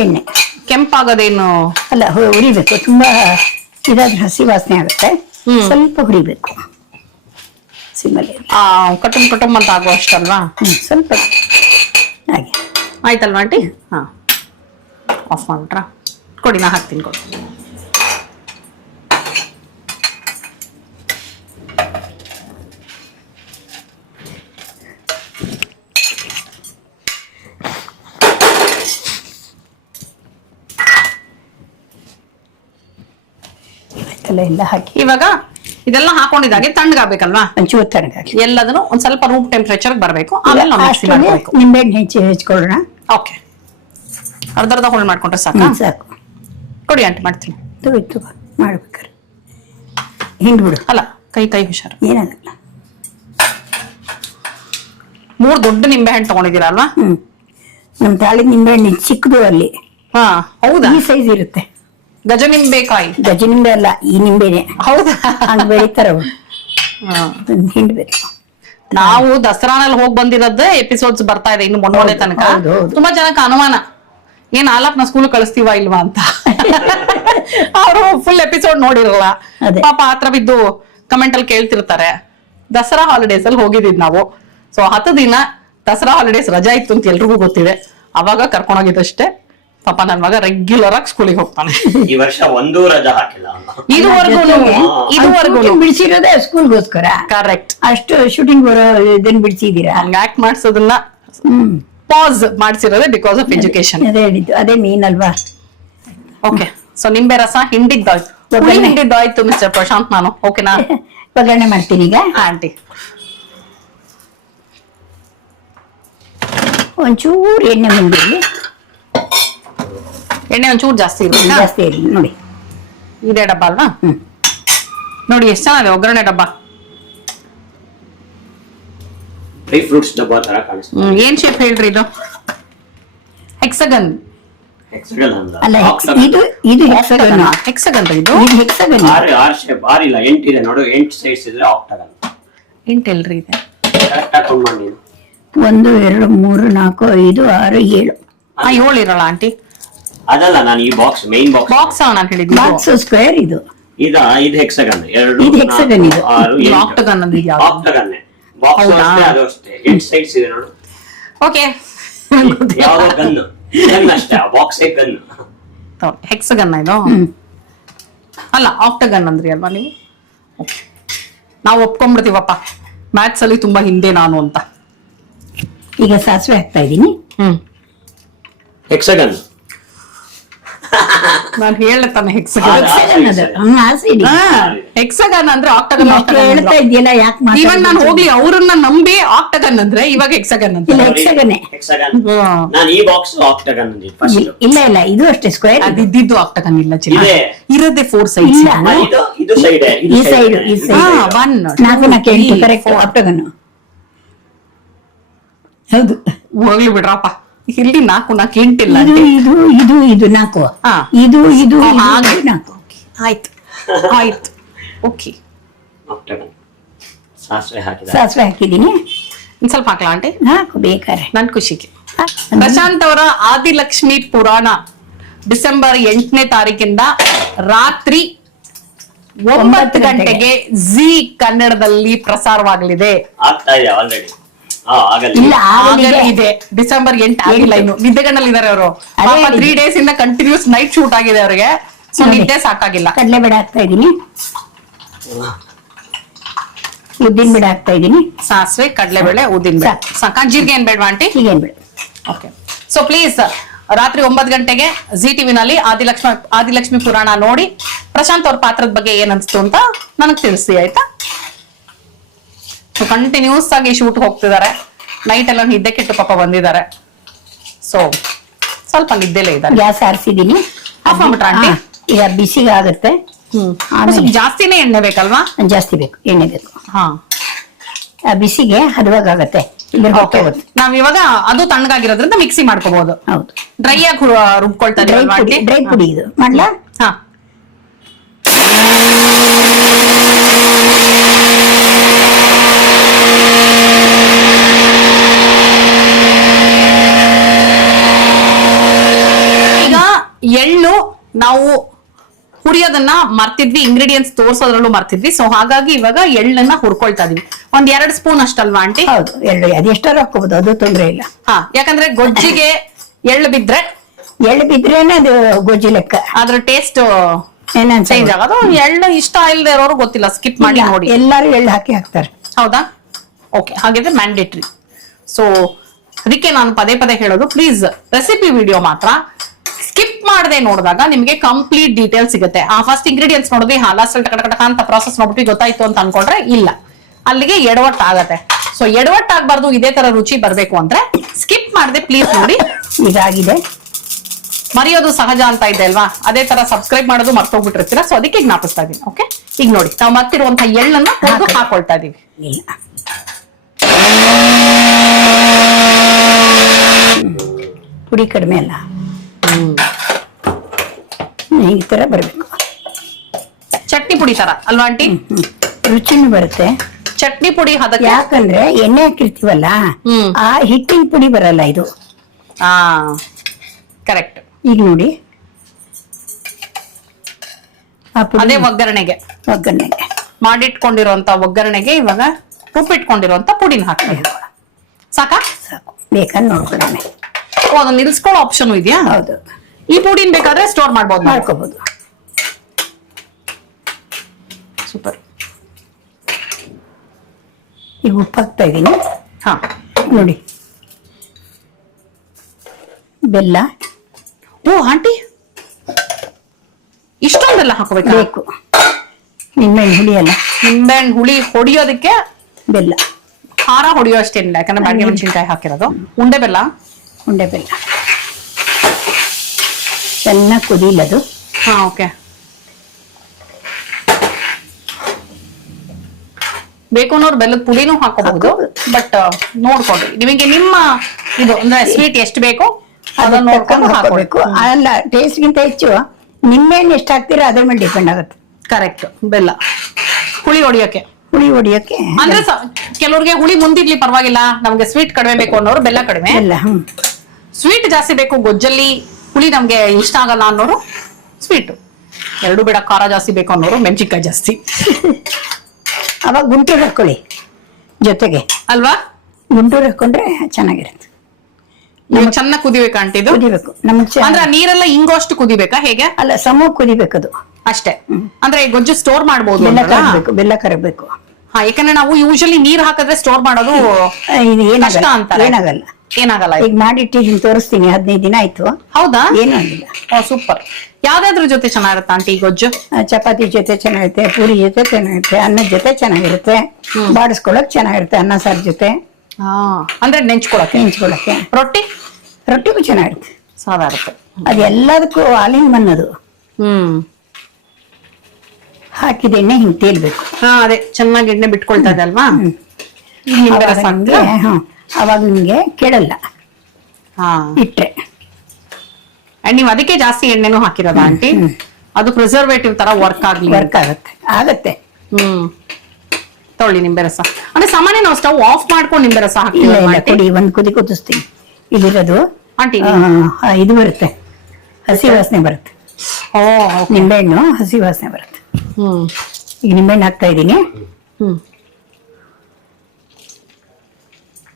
ಎಣ್ಣೆ. ಕೆಂಪಾಗದೇನು? ಅಲ್ಲ ಹು- ಹುರಿಬೇಕು. ತುಂಬಾ ಇದಾದ್ರೆ ಹಸಿ ವಾಸನೆ ಆಗುತ್ತೆ. ಹ್ಮ್. ಸ್ವಲ್ಪ ಹುರಿಬೇಕು. ಸಿಮ್ಮಲ್ಲಿ ಆ ಕಟುಮ್ ಕಟುಮ್ ಅಂತ ಆಗೋ ಅಷ್ಟಲ್ವಾ ಹ್ಮ್ ಸ್ವಲ್ಪ. ಹಾಗೆ. ಆಯ್ತಲ್ವಾ ಆಂಟಿ? ಹಾ. ಆಫ್ ಮಾಡ್ಬಿಟ್ರಾ? ಕೊಡಿ ನಾ ಹಾಕ್ತೀನಿ ಕೊಡಿ. ಎಲ್ಲ ಹಾಕಿ. ಇವಾಗ ಇದೆಲ್ಲ ಹಾಕೊಂಡಿದ್ದಾಗೆ ತಣ್ಣಗಾಗಬೇಕಲ್ವಾ? ಒಂಚೂರು ತಣ್ಣಗಾಗ್ಲಿ. ಎಲ್ಲದನ್ನು ಒಂದ್ ಸ್ವಲ್ಪ ರೂಮ್ ಟೆಂಪರೇಚರ್ ಬರಬೇಕು ಆಮೇಲೆ ನಾವು ಮಿಕ್ಸಿ ಅಷ್ಟರಲ್ಲಿ ಮಾಡ್ಬೇಕು ನಿಂಬೆಹಣ್ಣು ಹೆಚ್ಚಿ ಹೆಚ್ಕೊಳ್ಳೋಣ. ಓಕೆ ಅರ್ಧ ಅರ್ಧ ಹೋಳ್ ಮಾಡ್ಕೊಂಡ್ರೆ ಸಾಕು? ಸಾಕು. ಕೊಡಿ ಅಂತ ಮಾಡ್ತೀನಿ. ತಗೋಯ್ತು ಮಾಡ್ಬೇಕಾರೆ ಹಿಂಡ್ಬಿಡು ಅಲ್ಲ ಕೈ ಕೈ ಹುಷಾರು. ಏನಾಗಲ್ಲ ಮೂರು ದೊಡ್ಡ ನಿಂಬೆಹಣ್ಣು ತಗೊಂಡಿದ್ದೀರಾ ಅಲ್ವಾ ಹ್ಮ್. ನಮ್ಮ ತಾಳಿ ನಿಂಬೆಹಣ್ಣು ಚಿಕ್ಕದು ಅಲ್ಲಿ. ಹಾ ಹೌದಾ? ಈ ಸೈಜ್ ಇರುತ್ತೆ. ಗಜ ನಿಂಬೆಕಾಯಿ ಗಜ ನಿಂಬೆ ಅಲ್ಲ ಈ ನಿಂಬೆನೆ. ಹೌದಾ? ಹಂಗ್ ಬೆಳಿತಾರ ಅವು. ಹಿಂಡ್ಬೇಕು ನಾವು ದಸರಾನಲ್ಲಿ ಹೋಗಿ ಬಂದಿರೋದೇ ಎಪಿಸೋಡ್ಸ್ ಬರ್ತಾ ಇದೆ ಇನ್ನು ಮೊನ್ನೆ ತನಕ. ತುಂಬಾ ಜನಕ್ಕೆ ಅನುಮಾನ. ಏನ್ ಆಲಾಪ್ನ ಸ್ಕೂಲ್ ಕಳಿಸ್ತೀವ ಇಲ್ವಾ ಅಂತ. ಅವರು ಫುಲ್ ಎಪಿಸೋಡ್ ನೋಡಿರಲ್ಲ. ಪಾಪ ಆತ್ರ ಬಿದ್ದು ಕಮೆಂಟ್ ಅಲ್ಲಿ ಕೇಳ್ತಿರ್ತಾರೆ. ದಸರಾ ಹಾಲಿಡೇಸ್ ಅಲ್ಲಿ ಹೋಗಿದ್ದೀವಿ ನಾವು. ಸೊ ಹತ್ತು ದಿನ ದಸರಾ ಹಾಲಿಡೇಸ್ ರಜಾ ಇತ್ತು ಅಂತ ಎಲ್ರಿಗೂ ಗೊತ್ತಿದೆ. ಅವಾಗ ಕರ್ಕೊಂಡೋಗಿದ್ದಷ್ಟೇ. ಪಾಪ ನನ್ ಮಗ ರೆಗ್ಯುಲರ್ ಆಗಿ ಸ್ಕೂಲಿಗೆ ಹೋಗ್ತಾನೆ. ಈ ವರ್ಷ ಒಂದೂ ರಜಾ ಹಾಕಿಲ್ಲ ಇದುವರೆಗೂ ಇದುವರೆಗೂ ಬಿಡಿಸಿರೋದೇ ಸ್ಕೂಲ್ಗೋಸ್ಕರ ಕರೆಕ್ಟ್ ಅಷ್ಟು ಶೂಟಿಂಗ್ ಬರೋ ಇದನ್ನ ಬಿಡಿಸಿದೀರಾ? ಹಂಗ ಆಕ್ಟ್ ಮಾಡ್ಸೋದನ್ನ ಪಾಸ್ ಮಾಡ್ಸಿರೋದೇ ಬಿಕಾಸ್ ಆಫ್ ಎಜುಕೇಶನ್ ಅದೇ ಹೇಳಿದ್ದು. ಅದೇ ಮೀನ್ ಅಲ್ವಾ? ಓಕೆ ಸೊ ನಿಂಬೆ ರಸ ಹಿಂಡಿದ್ದಾಯ್ತು. ಹಿಂಡಿದ್ದಾಯ್ತು ಮಿಸ್ಟರ್ ಪ್ರಶಾಂತ್ ನಾನು. ಓಕೆನಾ ಒಗ್ಗರಣೆ ಮಾಡ್ತೀನಿ ಈಗ? ಆಂಟಿ. ಒಂಚೂರು ಎಣ್ಣೆ ಮುಂದಿರಲಿ. ಎಣ್ಣೆ ಒಂಚೂರು ಜಾಸ್ತಿ ಇರಲಿ ಜಾಸ್ತಿ ಇರಲಿ ನೋಡಿ. ಇದೇ ಡಬ್ಬ ಅಲ್ವಾ ಹ್ಮ್. ನೋಡಿ ಎಷ್ಟು ಚೆನ್ನಾಗಿದೆ ಒಗ್ಗರಣೆ ಡಬ್ಬ. ಡ್ರೈ ಫ್ರೂಟ್ಸ್ ಡಬ್ಬ ತರ ಕಾಣಿಸ್ತದೆ ಹ್ಮ್, ಏನ್ ಶೇಪ್ ಹೇಳ್ರಿ ಇದು? ಹೆಕ್ಸಗನ್ ಹೆಕ್ಸಗನ್ ಅಲ್ಲ. ಅಲ್ಲ ಹೆಕ್ಸ್- ಇದು ಇದು ಹೆಕ್ಸಗನ್ ಹೆಕ್ಸಗನ್ ಇದು? ಇದು ಹೆಕ್ಸಗನ್ ಆರು ಆರು ಶೇಪ್ ಆರು ಇಲ್ಲ ಎಂಟು ಇದೆ ನೋಡು ಎಂಟು ಸೈಡ್ಸ್ ಇದ್ರೆ ಆಕ್ಟಗನ್ ಎಂಟೆಲ್ರಿ ಇದೆ. ಕರೆಕ್ಟ್ ಆಗಿ ಕೌಂಟ್ ಮಾಡಿ ನೀನು. ಒಂದು ಎರಡು ಮೂರು ನಾಲ್ಕು ಐದು ಆರು ಏಳು. ಆ ಏಳು ಇರಲ್ಲ ಆಂಟಿ. ಅದಲ್ಲ ನಾನು ಈ ಬಾಕ್ಸ್ ಮೇನ್ ಬಾಕ್ಸ್ ಬಾಕ್ಸ್ ನಾನು ಹೇಳಿದ್ದು ಬಾಕ್ಸ್ ಸ್ಕ್ವೇರ್ ಇದು. ಇದ. ಇದು ಹೆಕ್ಸಾಗನ್ ಎರಡು ಇದು ಹೆಕ್ಸಾಗನ್ ಇದು. ಆರು ಇದು octagon ಅಂದ್ರೆ ಇದು ಆಕ್ಟಗನ್. ಬಾಕ್ಸ್? ಅಷ್ಟೇ ಅದು ಅಷ್ಟೇ. ಎಂಟ್ ಸೈಡ್ಸ್ ಇದೆ ನೋಡು. ಓಕೆ. ಯಾವ ಗನ್ ಗನ್ ಅಷ್ಟೇ ಆ ಬಾಕ್ಸ್ ಗನ್. ಹೆಕ್ಸಗನ್ ಇದು? ಅಲ್ಲ ಆಕ್ಟಗನ್ ಅಂದ್ರಿ ಅಲ್ವಾ ನೀವು. ನಾವು ಒಪ್ಕೊಂಡ್ಬಿಡ್ತೀವಪ್ಪ. ಮ್ಯಾಥ್ಸ್ ಅಲ್ಲಿ ತುಂಬಾ ಹಿಂದೆ ನಾನು ಅಂತ. ಈಗ ಸಾಸಿವೆ ಹಾಕ್ತಾ ಇದ್ದೀನಿ. ಹ್ಮ್. ಹೆಕ್ಸಗನ್ ನಾನು ಹೇಳ ತಾನೆ ಆ, ಹೆಕ್ಸಗನ್ ಆ, ಹೆಕ್ಸಗನ್ ಅಂದ್ರೆ ಆಕ್ಟಗನ್ ಹೇಳ್ತಾ ಇದೆಯಲ್ಲ ಯಾಕೆ ಇವಾಗ ನಾನು ಹೋಗ್ಲಿ ಅವ್ರನ್ನ ನಂಬಿ ಆಕ್ಟಗನ್ ಅಂದ್ರೆ ಇವಾಗ ಹೆಕ್ಸಗನ್ ಅಂತ. ಹೆಕ್ಸಗನ್. ನಾನು ಈ ಬಾಕ್ಸ್ ಆಕ್ಟಗನ್ ಇಲ್ಲ- ಇಲ್ಲ ಇದು ಅಷ್ಟೇ ಸ್ಕ್ವೇರ್ ಅದು ಇದ್ದಿದ್ದು ಆಕ್ಟಗನ್ ಇಲ್ಲ ಚಿನ್ನ. ಇದೆ. ಇರೋದೇ ಫೋರ್ ಸೈಡ್ಸ್ ಇಲ್ಲ. ಇದು ಇದು ಸೈಡ್ ಈ ಸೈಡ್ ಈ ಸೈಡ್ ಒನ್ ನಾಲ್ಕು ನಾಲ್ಕು ಎಂಟು ಕರೆಕ್ಟ್ ಆಕ್ಟಗನ್ ಹೌದು. ಹೋಗ್ಲಿ ಬಿಡ್ರಪ್ಪ. ಇಲ್ಲಿ ನಾಲ್ಕು ನಾಲ್ಕು ಎಂಟಿಲ್ಲ ಇದು ಇದು ಇದು ಇದು ನಾಲ್ಕು. ಹಾ. ಇದು ಇದು ಇದು, ಹಾಗೆ. ನಾಲ್ಕು. ಆಯ್ತು. ಆಯ್ತು. ಓಕೆ. ಆಕ್ಟಗನ್ ಸಾಸಿವೆ ಹಾಕಿದ. ಸಾಸಿವೆ ಹಾಕಿದ್ದೀನಿ. ಒಂದ್ ಸ್ವಲ್ಪ ಹಾಕ್ಲಾ ಆಂಟಿ? ಹಾಕು ಬೇಕಾರೆ ನನ್ ಖುಷಿಗೆ. ಪ್ರಶಾಂತ್ ಅವರ ಆದಿಲಕ್ಷ್ಮಿ ಪುರಾಣ ಡಿಸೆಂಬರ್ ಎಂಟನೇ ತಾರೀಕಿಂದ ರಾತ್ರಿ ಒಂಬತ್ತು ಗಂಟೆಗೆ. ಜಿ ಕನ್ನಡದಲ್ಲಿ ಪ್ರಸಾರವಾಗಲಿದೆ. ಆಗ್ತಾ ಇದೆ ಆಲ್ರೆಡಿ ಇಲ್ಲ ಆಗಲಿದೆ. ಆಗಲೇ ಇದೆ. ಡಿಸೆಂಬರ್ ಎಂಟು ಆಗಿಲ್ಲ ಇನ್ನು. ನಿದ್ದೆಗಣ್ಣಲ್ಲಿ ಇದಾರೆ ಅವರು. ತ್ರೀ ಡೇಸ್ ಇಂದ ಕಂಟಿನ್ಯೂಸ್ ನೈಟ್ ಶೂಟ್ ಆಗಿದೆ ಅವರಿಗೆ. ಸೊ. ನಿದ್ದೆ ಸಾಕಾಗಿಲ್ಲ. ಕಡಲೆಬೇಳೆ ಹಾಕ್ತಾ ಇದೀನಿ ಉದ್ದಿನ ಬೇಳೆ ಹಾಕ್ತಾ ಇದ್ದೀನಿ. ಸಾಸಿವೆ ಕಡಲೆಬೇಳೆ ಉದ್ದಿನ ಬೇಳೆ ಸಾಕು. ಸಾಕಾ. ಜೀರಿಗೆ ಏನ್ ಬೇಡವಾ ಆಂಟಿ? ಏನ್ ಬೇಡ. ಓಕೆ. ಸೊ ಪ್ಲೀಸ್ ರಾತ್ರಿ ಒಂಬತ್ತು ಗಂಟೆಗೆ ಜಿ ಟಿವಿನಲ್ಲಿ ಆದಿಲಕ್ಷ್ಮಿ ಆದಿಲಕ್ಷ್ಮಿ ಪುರಾಣ ನೋಡಿ. ಪ್ರಶಾಂತ್ ಅವ್ರ ಪಾತ್ರದ ಬಗ್ಗೆ ಏನ್ ಅನ್ಸ್ತು ಅಂತ ನನಗೆ ತಿಳಿಸಿ ಆಯ್ತಾ? ಕಂಟಿನ್ಯೂಸ್ ಆಗಿ ಶೂಟ್ ಹೋಗ್ತಿದ್ದಾರೆ. ನೈಟ್ ಎಲ್ಲ ನಿದ್ದೆ ಕೆಟ್ಟು ಪಾಪ ಬಂದಿದ್ದಾರೆ. ಸೊ ಸ್ವಲ್ಪ ನಿದ್ದೆಲೇ ಇದ್ದಾರೆ. ಗ್ಯಾಸ್ ಆರಿಸಿದೀನಿ. ಆಫ್ ಮಾಡ್ಬಿಟ್ರ ಆಂಟಿ? ಈಗ ಬಿಸಿಗೆ ಆಗುತ್ತೆ. ಆಮೇಲೆ? ಜಾಸ್ತಿನೇ ಎಣ್ಣೆ ಬೇಕಲ್ವಾ? ಜಾಸ್ತಿ ಬೇಕು. ಎಣ್ಣೆ ಬೇಕು. ಹಾ. ಆ ಬಿಸಿಗೆ ಹದವಾಗತ್ತೆ ನಾವ್ ಇವಾಗ ಅದು ತಣ್ಣಗಾಗಿರೋದ್ರಿಂದ ಮಿಕ್ಸಿ ಮಾಡ್ಕೋಬಹುದು ಹೌದು. ಡ್ರೈ ಆಗಿ ರುಬ್ಕೊಳ್ತಾ ಡ್ರೈ ಪುಡಿ ಇದು. ಮಾಡ್ಲಾ? ಹಾ ಈಗ ಎಳ್ಳು ನಾವು ಹುರಿಯೋದನ್ನ ಮರ್ತಿದ್ವಿ ಇಂಗ್ರೀಡಿಯೆಂಟ್ಸ್ ತೋರ್ಸೋದ್ರಲ್ಲೂ ಮರ್ತಿದ್ವಿ. ಸೊ ಹಾಗಾಗಿ ಇವಾಗ ಎಳ್ಳನ್ನ ಹುರ್ಕೊಳ್ತಾ ಇದೀವಿ. ಒಂದ್ ಎರಡ್ ಸ್ಪೂನ್ ಅಷ್ಟಲ್ವಾ ಆಂಟಿ? ಹೌದು ಎಳ್ಳು ಅದೆಷ್ಟಾರು ಹಾಕೋಬಹುದು ಅದು ತೊಂದ್ರೆ ಇಲ್ಲ. ಹಾ ಯಾಕಂದ್ರೆ ಗೊಜ್ಜಿಗೆ ಎಳ್ಳು ಬಿದ್ರೆ? ಎಳ್ಳು ಬಿದ್ರೇನೆ ಅದು ಗೊಜ್ಜಿ ಲೆಕ್ಕ. ಅದ್ರ ಟೇಸ್ಟ್ ಚೇಂಜ್ ಆಗೋದು? ಎಳ್ಳು ಇಷ್ಟ ಇಲ್ಲದೆ ಇರೋರು ಗೊತ್ತಿಲ್ಲ ಸ್ಕಿಪ್ ಮಾಡಿ ನೋಡಿ. ಎಲ್ಲಾರು ಎಳ್ಳು ಹಾಕಿ ಹಾಕ್ತಾರೆ. ಹೌದಾ? ಓಕೆ ಹಾಗಿದ್ರೆ ಮ್ಯಾಂಡೇಟ್ರಿ ಸೊ ಅದಕ್ಕೆ ನಾನು ಪದೇ ಪದೇ ಹೇಳೋದು ಪ್ಲೀಸ್ ರೆಸಿಪಿ ವಿಡಿಯೋ ಮಾತ್ರ. ಸ್ಕಿಪ್ ಮಾಡದೆ ನೋಡಿದಾಗ ನಿಮಗೆ ಕಂಪ್ಲೀಟ್ ಡೀಟೇಲ್ ಸಿಗುತ್ತೆ. ಆ ಫಸ್ಟ್ ಇಂಗ್ರೀಡಿಯೆಂಟ್ಸ್ ನೋಡಿದ್ವಿ ಹಾ ಲಾಸ್ಟ್ ಟಕ ಅಂತ ಪ್ರಾಸೆಸ್ ನೋಡ್ಬಿಟ್ಟು ಗೊತ್ತಾಯ್ತು ಅಂತ ಅನ್ಕೊಂಡ್ರೆ ಇಲ್ಲ. ಅಲ್ಲಿಗೆ ಎಡವಟ್ ಆಗತ್ತೆ. ಸೊ ಎಡವಟ್ ಆಗ್ಬಾರ್ದು ಇದೇ ತರ ರುಚಿ ಬರಬೇಕು ಅಂದ್ರೆ ಸ್ಕಿಪ್ ಮಾಡದೆ ಪ್ಲೀಸ್ ನೋಡಿ. ಇದಾಗಿದೆ. ಮರೆಯೋದು ಸಹಜ ಅಂತ ಇದೆ ಅಲ್ವಾ? ಅದೇ ತರ ಸಬ್ಸ್ಕ್ರೈಬ್ ಮಾಡೋದು ಮರ್ತೋಗ್ಬಿಟ್ಟಿರ್ತೀರ. ಸೊ ಅದಕ್ಕೆ ಜ್ಞಾಪಿಸ್ತಾ ಇದೀನಿ ಓಕೆ ಈಗ ನೋಡಿ ನಾವು ಮತ್ತಿರುವಂತಹ ಎಳ್ಳನ್ನ ಹಾಕಿ. ಹಾಕೊಳ್ತಾ ಇದೀವಿ. ಇಲ್ಲ. ಪುಡಿ ಕಡಿಮೆ ಅಲ್ಲ. ಈ ತರ ಬರ್ಬೇಕು. ಚಟ್ನಿ ಪುಡಿ ತರ ಅಲ್ವಾ ಆಂಟಿ. ರುಚಿನೂ ಬರುತ್ತೆ. ಚಟ್ನಿ ಪುಡಿ ಯಾಕಂದ್ರೆ ಎಣ್ಣೆ ಹಾಕಿರ್ತೀವಲ್ಲ ಹ್ಮ್. ಆ ಹಿಟ್ಟಿನ ಪುಡಿ ಬರಲ್ಲ ಇದು. ಹಾ ಕರೆಕ್ಟ್. ಈಗ ನೋಡಿ. ಆ ಪುಡಿ ಅದೇ ಒಗ್ಗರಣೆಗೆ. ಒಗ್ಗರಣೆಗೆ. ಮಾಡಿಟ್ಕೊಂಡಿರುವಂತ ಒಗ್ಗರಣೆಗೆ ಇವಾಗ ಉಪ್ಪಿಟ್ಕೊಂಡಿರುವಂತ ಪುಡಿನ ಹಾಕ್ಬೇಕು ಸಾಕಾ? ಸಾಕು. ಬೇಕಾದ್ರೆ ನೋಡ್ಕೊಳ್ಳೋಣ. ಅದನ್ನ ನಿಲ್ಸ್ಕೊಳ್ಳೋ ಆಪ್ಷನ್ ಇದೆಯಾ? ಹೌದು. ಈ ಪುಡಿನ ಬೇಕಾದ್ರೆ ಸ್ಟೋರ್ ಮಾಡ್ಬೋದು ಮಾಡ್ಕೋಬಹುದು ಸೂಪರ್. ಈಗ ಉಪ್ಪು ಹಾಕ್ತಾ ಇದ್ದೀನಿ. ಹಾ. ನೋಡಿ. ಬೆಲ್ಲ. ಓ ಆಂಟಿ. ಇಷ್ಟೊಂದೆಲ್ಲ ಹಾಕೋಬೇಕು? ಬೇಕು. ನಿಮ್ಮೆಣ್ಣೆ ಹುಳಿ ಅಲ್ಲ. ನಿಂಬೆಹಣ್ಣು ಹುಳಿ ಹೊಡಿಯೋದಕ್ಕೆ ಬೆಲ್ಲ. ಖಾರ ಹೊಡಿಯೋ ಅಷ್ಟೇನಿಲ್ಲ ಯಾಕಂದ್ರೆ ಬಾಡಿಗೆ ಮೆಣಸಿನ್ಕಾಯಿ ಹಾಕಿರೋದು. ಉಂಡೆ ಬೆಲ್ಲ? ಉಂಡೆ ಬೆಲ್ಲ. ಚೆನ್ನಾಗಿ ಕುದಿಲದು. ಹಾ ಓಕೆ. ಬೇಕು ಅನ್ನೋರು ಬೆಲ್ಲದ ಪುಡಿನೂ ಹಾಕೋಬಹುದು ಬಟ್ ನೋಡ್ಕೊಂಡು. ನಿಮಗೆ ನಿಮ್ಮ ಇದು ಅಂದ್ರೆ ಸ್ವೀಟ್ ಎಷ್ಟು ಬೇಕು ಅದನ್ನ ನೋಡ್ಕೊಂಡು ಹಾಕೋಬೇಕು ಅಲ್ಲ ಅಲ್ಲ ಟೇಸ್ಟ್ಗಿಂತ ಹೆಚ್ಚು ನಿಮ್ಮೇನು ಎಷ್ಟು ಹಾಕ್ತೀರಾ ಅದ್ರ ಮೇಲೆ ಡಿಪೆಂಡ್ ಆಗುತ್ತೆ. ಕರೆಕ್ಟ್ ಬೆಲ್ಲ. ಹುಳಿ ಹೊಡಿಯೋಕೆ ಹುಳಿ ಹೊಡಿಯೋಕೆ ಅಂದ್ರೆ ಕೆಲವ್ರಿಗೆ ಹುಳಿ ಮುಂದಿರ್ಲಿ ಪರವಾಗಿಲ್ಲ ನಮ್ಗೆ ಸ್ವೀಟ್ ಕಡಿಮೆ ಬೇಕು ಅನ್ನೋರು ಬೆಲ್ಲ ಕಡಿಮೆ. ಬೆಲ್ಲ ಹ್ಮ್. ಸ್ವೀಟ್ ಜಾಸ್ತಿ ಬೇಕು ಗೊಜ್ಜಲ್ಲಿ ಹುಳಿ ನಮ್ಗೆ ಇಷ್ಟ ಆಗಲ್ಲ ಅನ್ನೋರು ಸ್ವೀಟ್ ಎರಡು ಬೇಡ ಖಾರ ಜಾಸ್ತಿ ಬೇಕು ಅನ್ನೋರು ಮೆಣಸಿನ್ಕಾಯಿ ಜಾಸ್ತಿ. ಅವಾಗ ಗುಂಟೂರು ಹಾಕೊಳ್ಳಿ ಜೊತೆಗೆ. ಅಲ್ವಾ? ಗುಂಟೂರು ಹಾಕೊಂಡ್ರೆ ಚೆನ್ನಾಗಿರುತ್ತೆ. ನೀವು ಚೆನ್ನಾಗಿ ಕುದಿಬೇಕು ಆಂಟಿ ಇದು? ಕುದಿಬೇಕು. ನಮ್ಗೆ ಅಂದ್ರೆ ನೀರೆಲ್ಲ ಇಂಗೋಷ್ಟು ಕುದಿಬೇಕಾ ಹೇಗೆ? ಅಲ್ಲ ಸಮ ಕುದಿಬೇಕದು ಅದು. ಅಷ್ಟೇ. ಅಂದ್ರೆ ಗೊಜ್ಜು ಸ್ಟೋರ್ ಮಾಡಬಹುದು ಬೆಲ್ಲ ಕರಬೇಕು ಬೆಲ್ಲ ಕರಬೇಕು ಹಾ ಯಾಕಂದ್ರೆ ನಾವು ಯೂಶಲಿ ನೀರ್ ಹಾಕಿದ್ರೆ ಸ್ಟೋರ್ ಮಾಡೋದು ಇದು ಕಷ್ಟ ಅಂತಾರೆ. ಏನಾಗಲ್ಲ. ಏನಾಗಲ್ಲ ಈಗ ಮಾಡಿಟ್ಟಿದ್ದೀನಿ ತೋರಿಸ್ತೀನಿ ಹದಿನೈದು ದಿನ ಆಯ್ತು. ಹೌದಾ? ಏನೂ ಆಗಿಲ್ಲ. ಓ ಸೂಪರ್. ಯಾವ್ದಾದ್ರ ಜೊತೆ ಚೆನ್ನಾಗಿರುತ್ತೆ ಆಂಟಿ ಈ ಗೊಜ್ಜು? ಆ, ಚಪಾತಿ ಜೊತೆ ಚೆನ್ನಾಗಿರುತ್ತೆ ಪೂರಿ ಜೊತೆ ಚೆನ್ನಾಗಿರುತ್ತೆ ಅನ್ನದ ಜೊತೆ ಚೆನ್ನಾಗಿರುತ್ತೆ ಬಾಡಿಸ್ಕೊಳಕ್ ಚೆನ್ನಾಗಿರುತ್ತೆ ಅನ್ನ ಸಾರು ಜೊತೆ. ಹಾ ಅಂದ್ರೆ ನೆಂಚ್ಕೊಳಕ್ಕೆ? ನೆಂಚ್ಕೊಳಕ್ಕೆ. ರೊಟ್ಟಿ? ರೊಟ್ಟಿಗೂ ಚೆನ್ನಾಗಿರುತ್ತೆ. ಸಾದಾ ಇರುತ್ತೆ. ಅದು ಎಲ್ಲದಕ್ಕೂ ಆಲಿನ್ ಮನ್ನದು ಹ್ಮ್. ಹಾಕಿದ ಎಣ್ಣೆ ಹಿಂಗ್ ತೇಲ್ಬೇಕು. ಹಾ ಅದೇ ಚೆನ್ನಾಗಿ ಎಣ್ಣೆ ಬಿಟ್ಕೊಳ್ತಾ ಇದೆ ಅಲ್ವಾ? ರಸ ಹಾಕ್ತೀರಾ? ಹ್ಮ್. ಅವಾಗ ನಿಮ್ಗೆ ಕೆಡಲ್ಲ. ಹಾ. ಇಟ್ರೆ. ಅಂಡ್ ನೀವು ಅದಕ್ಕೆ ಜಾಸ್ತಿ ಎಣ್ಣೆನೂ ಹಾಕಿರೋದ ಆಂಟಿ? ಅದು ಪ್ರಿಸರ್ವೇಟಿವ್ ತರ ವರ್ಕ್ ಆಗ್ಲಿ ವರ್ಕ್ ಆಗುತ್ತೆ. ಆಗತ್ತೆ. ಹ್ಮ್. ತೊಳ್ಳಿ ನಿಂಬೆ ರಸ ಅಂದ್ರೆ ಸಾಮಾನ್ಯ ನಾವು ಸ್ಟವ್ ಆಫ್ ಮಾಡ್ಕೊಂಡು ನಿಂಬೆ ರಸ ಹಾಕಿ ಹಾಕ್ತೀವಿ ಕೊಡಿ ಒಂದ್ ಕುದಿ ಕುದಿಸ್ತೀನಿ. ಇದಿರೋದು ಆಂಟಿ ಆ, ಆ, ಇದು ಬರುತ್ತೆ. ಹಸಿ ವಾಸನೆ ಬರುತ್ತೆ. ಓ ನಿಂಬೆಹಣ್ಣು ಹಸಿ ವಾಸನೆ ಬರುತ್ತೆ. ಹ್ಮ್. ಈಗ ನಿಂಬೆಹಣ್ಣು ಹಾಕ್ತಾ ಇದ್ದೀನಿ. ಹ್ಮ್.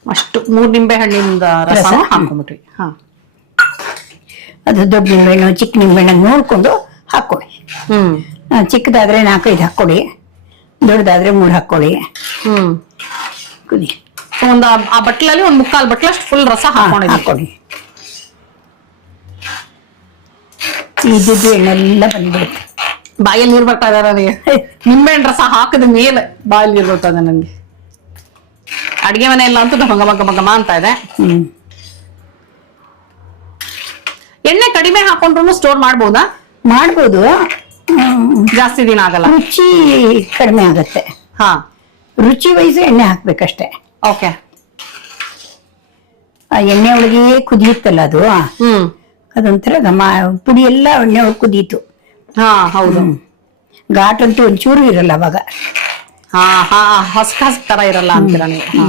ಅಷ್ಟು ಮೂರು ನಿಂಬೆ ಹಣ್ಣಿಂದ ರಸ? ರಸ? ಹಾಕೊಂಡ್ಬಿಟ್ರಿ ಹಾ. ಅದು ದೊಡ್ಡ ನಿಂಬೆಹಣ್ಣು ಚಿಕ್ಕ ನಿಂಬೆಹಣ್ಣು ನೋಡ್ಕೊಂಡು ಹಾಕೊಳ್ಳಿ ಹ್ಮ್. ಆ, ಚಿಕ್ಕದಾದ್ರೆ ನಾಲ್ಕೈದು ಹಾಕೊಳ್ಳಿ ದೊಡ್ಡದಾದ್ರೆ ಮೂರು ಹಾಕೊಳ್ಳಿ ಹ್ಮ್. ಕುದಿ. ಒಂದ್ ಆ- ಆ ಬಟ್ಲಲ್ಲಿ ಒಂದ್ ಮುಕ್ಕಾಲ್ ಬಟ್ಲಷ್ಟು ಫುಲ್ ರಸ ಹಾ, ಹಾಕೊಂಡಿದ್ವಿ. ಹಾಕೊಳ್ಳಿ ಇದ್ದಿದ್ದು ಎಣ್ಣೆಲ್ಲ ಬಂದ್ಬಿಡುತ್ತೆ. ಬಾಯಲ್ಲಿ ನೀರ್ ಬರ್ತಾ ಇದಾರ ನಿಂಬೆ ನಿಂಬೆಹಣ್ಣು ರಸ ಹಾಕಿದ ಮೇಲೆ ಬಾಯಲ್ಲಿ ನೀರ್ ಬರ್ತಾ ಇದೆ ನನಗೆ. ಅಡಿಗೆ ಮನೆ ಇಲ್ಲ ಅಂತೂ ಗಮ ಗಮ ಗಮ ಅಂತ ಇದೆ. ಹ್ಮ್. ಎಣ್ಣೆ ಕಡಿಮೆ ಹಾಕೊಂಡ್ರು ಸ್ಟೋರ್ ಮಾಡ್ಬೋದಾ? ಮಾಡ್ಬೋದು. ಹ್ಮ್, ಜಾಸ್ತಿ ದಿನ ಆಗಲ್ಲ. ರುಚಿ ಕಡಿಮೆ ಆಗತ್ತೆ. ಹಾ. ರುಚಿ ವಯಸ್ಸು ಎಣ್ಣೆ ಹಾಕ್ಬೇಕಷ್ಟೇ. ಓಕೆ ಆ ಎಣ್ಣೆ ಒಳಗೆ ಕುದಿಯುತ್ತಲ್ಲ ಅದು? ಹ್ಮ್. ಅದೊಂಥರ ಗಮ ಪುಡಿ ಎಲ್ಲ ಎಣ್ಣೆ ಒಳಗೆ ಕುದೀತು. ಹಾ ಹೌದು. ಘಾಟ್ ಅಂತೂ ಒಂಚೂರು ಇರಲ್ಲ ಅವಾಗ. ಹಾ ಹಾ ಹಸ್ಕ್ ಹಸ್ಕ್ ತರ ಇರಲ್ಲ ಅಂತೀರ ನೀವು. ಹಾ.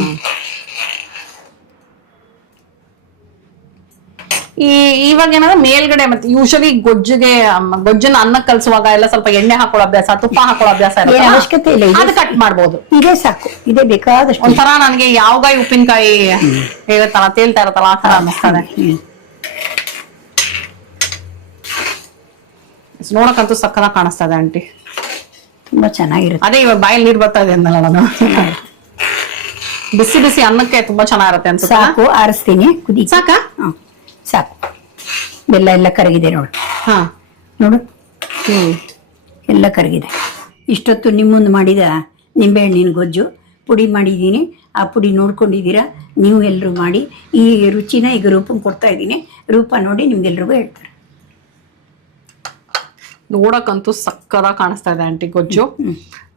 ಈ ಇವಾಗ ಏನಂದ್ರೆ ಮೇಲ್ಗಡೆ ಮತ್ತೆ ಯೂಶಲಿ ಗೊಜ್ಜಿಗೆ ಅಮ್, ಗೊಜ್ಜನ್ನ ಅನ್ನ ಕಲ್ಸುವಾಗ ಎಲ್ಲ ಸ್ವಲ್ಪ ಎಣ್ಣೆ ಹಾಕೊಳ್ಳೋ ಅಭ್ಯಾಸ ತುಪ್ಪ ಹಾಕೊಳ್ಳೋ ಅಭ್ಯಾಸ ಏನ್ ಇರುತ್ತೆ ಅವಶ್ಯಕತೆ ಇಲ್ಲ ಇದೆ ಅದು ಕಟ್ ಮಾಡ್ಬೋದು. ಇದೇ ಸಾಕು ಇದೇ ಬೇಕಾದಷ್ಟು. ಒಂಥರ ನನಗೆ ಯಾವಗಾಯಿ ಉಪ್ಪಿನಕಾಯಿ ಹೇಳ್ತಾರ ತೇಲ್ತಾ ಇರತ್ತಲ್ಲ ಆ ತರ ಅನ್ನಿಸ್ತದೆ. ಹ್ಮ್. ನೋಡಕ್ಕಂತೂ ಸಕ್ಕದ ಕಾಣಿಸ್ತಾ ಇದೆ ಆಂಟಿ. ತುಂಬಾ ಚೆನ್ನಾಗಿರುತ್ತೆ. ಅದೇ ಇವಾಗ ಬಾಯಲ್ಲಿ ನೀರ್ ಬರ್ತಾ ಇದೆ ಅಂದಲ್ಲ ನಾನು. ಬಿಸಿ ಬಿಸಿ ಅನ್ನಕ್ಕೆ ತುಂಬಾ ಚೆನ್ನಾಗಿರುತ್ತೆ ಅನ್ಸುತ್ತೆ? ಸಾಕು ಆರಿಸ್ತೀನಿ. ಕುದಿ ಸಾಕಾ. ಸಾಕು. ಬೆಲ್ಲ ಎಲ್ಲ ಕರಗಿದೆ ನೋಡು. ಹಾ. ನೋಡು. ಹ್ಮ್. ಎಲ್ಲ ಕರಗಿದೆ. ಇಷ್ಟೊತ್ತು ನಿಮ್ಮೊಂದು ಮಾಡಿದ ನಿಂಬೆಹಣ್ಣಿನ ಗೊಜ್ಜು. ಪುಡಿ ಮಾಡಿದ್ದೀನಿ. ಆ ಪುಡಿ ನೋಡ್ಕೊಂಡಿದ್ದೀರಾ? ನೀವು ಎಲ್ಲರೂ ಮಾಡಿ ಈ ರುಚಿನ ಈಗ ರೂಪಂ ಕೊಡ್ತಾ ಇದ್ದೀನಿ. ರೂಪ ನೋಡಿ ನಿಮ್ಗೆಲ್ರಿಗೂ ಹೇಳ್ತಾರೆ. ನೋಡಕ್ಕಂತೂ ಸಕ್ಕದ ಕಾಣಿಸ್ತಾ ಇದೆ ಆಂಟಿ ಗೊಜ್ಜು.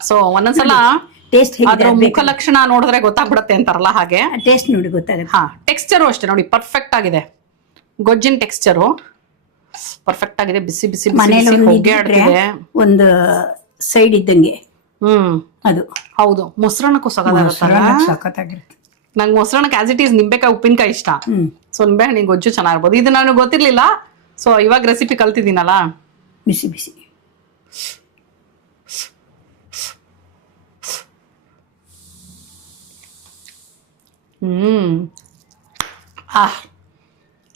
ಸೊ ಒಂದೊಂದ್ಸಲ ಟೇಸ್ಟ್ ಅದ್ರ ಮುಖ ಲಕ್ಷಣ ನೋಡಿದ್ರೆ ಗೊತ್ತಾಗ್ಬಿಡತ್ತೆ ಅಂತಾರಲ್ಲ ಹಾಗೆ. ಟೇಸ್ಟ್ ನೋಡಿ ಗೊತ್ತಾಗುತ್ತೆ. ಹಾ ಟೆಕ್ಸ್ಚರು ಅಷ್ಟೇ ನೋಡಿ ಪರ್ಫೆಕ್ಟ್ ಆಗಿದೆ. ಗೊಜ್ಜಿನ ಟೆಕ್ಸ್ಚರು ಪರ್ಫೆಕ್ಟ್ ಆಗಿದೆ ಬಿಸಿ ಬಿಸಿ ಮನೇಲಿ ಒಂದು ಸೈಡ್ ಇದ್ದಂಗೆ. ಹ್ಮ್. ಅದು. ಹೌದು ಮೊಸರಣಕ್ಕೂ ಸಖತ್ತಾಗಿರುತ್ತೆ. ನಂಗೆ ಮೊಸರನ್ನಕ್ಕೆ ಆಸ್ ಇಟ್ ಈಸ್ ನಿಂಬೆಕಾಯಿ ಉಪ್ಪಿನಕಾಯಿ ಇಷ್ಟ. ಸೊ ನಿಂಬೆ ಹಣ್ಣಿನ ಗೊಜ್ಜು ಚೆನ್ನಾಗಿರ್ಬೋದು. ಇದು ನನಗೆ ಗೊತ್ತಿರ್ಲಿಲ್ಲ. ಸೊ ಇವಾಗ ರೆಸಿಪಿ ಕಲ್ತಿದ್ದೀನಲ್ಲ. ಬಿಸಿ ಬಿಸಿ. ಹ್ಮ್. ಆ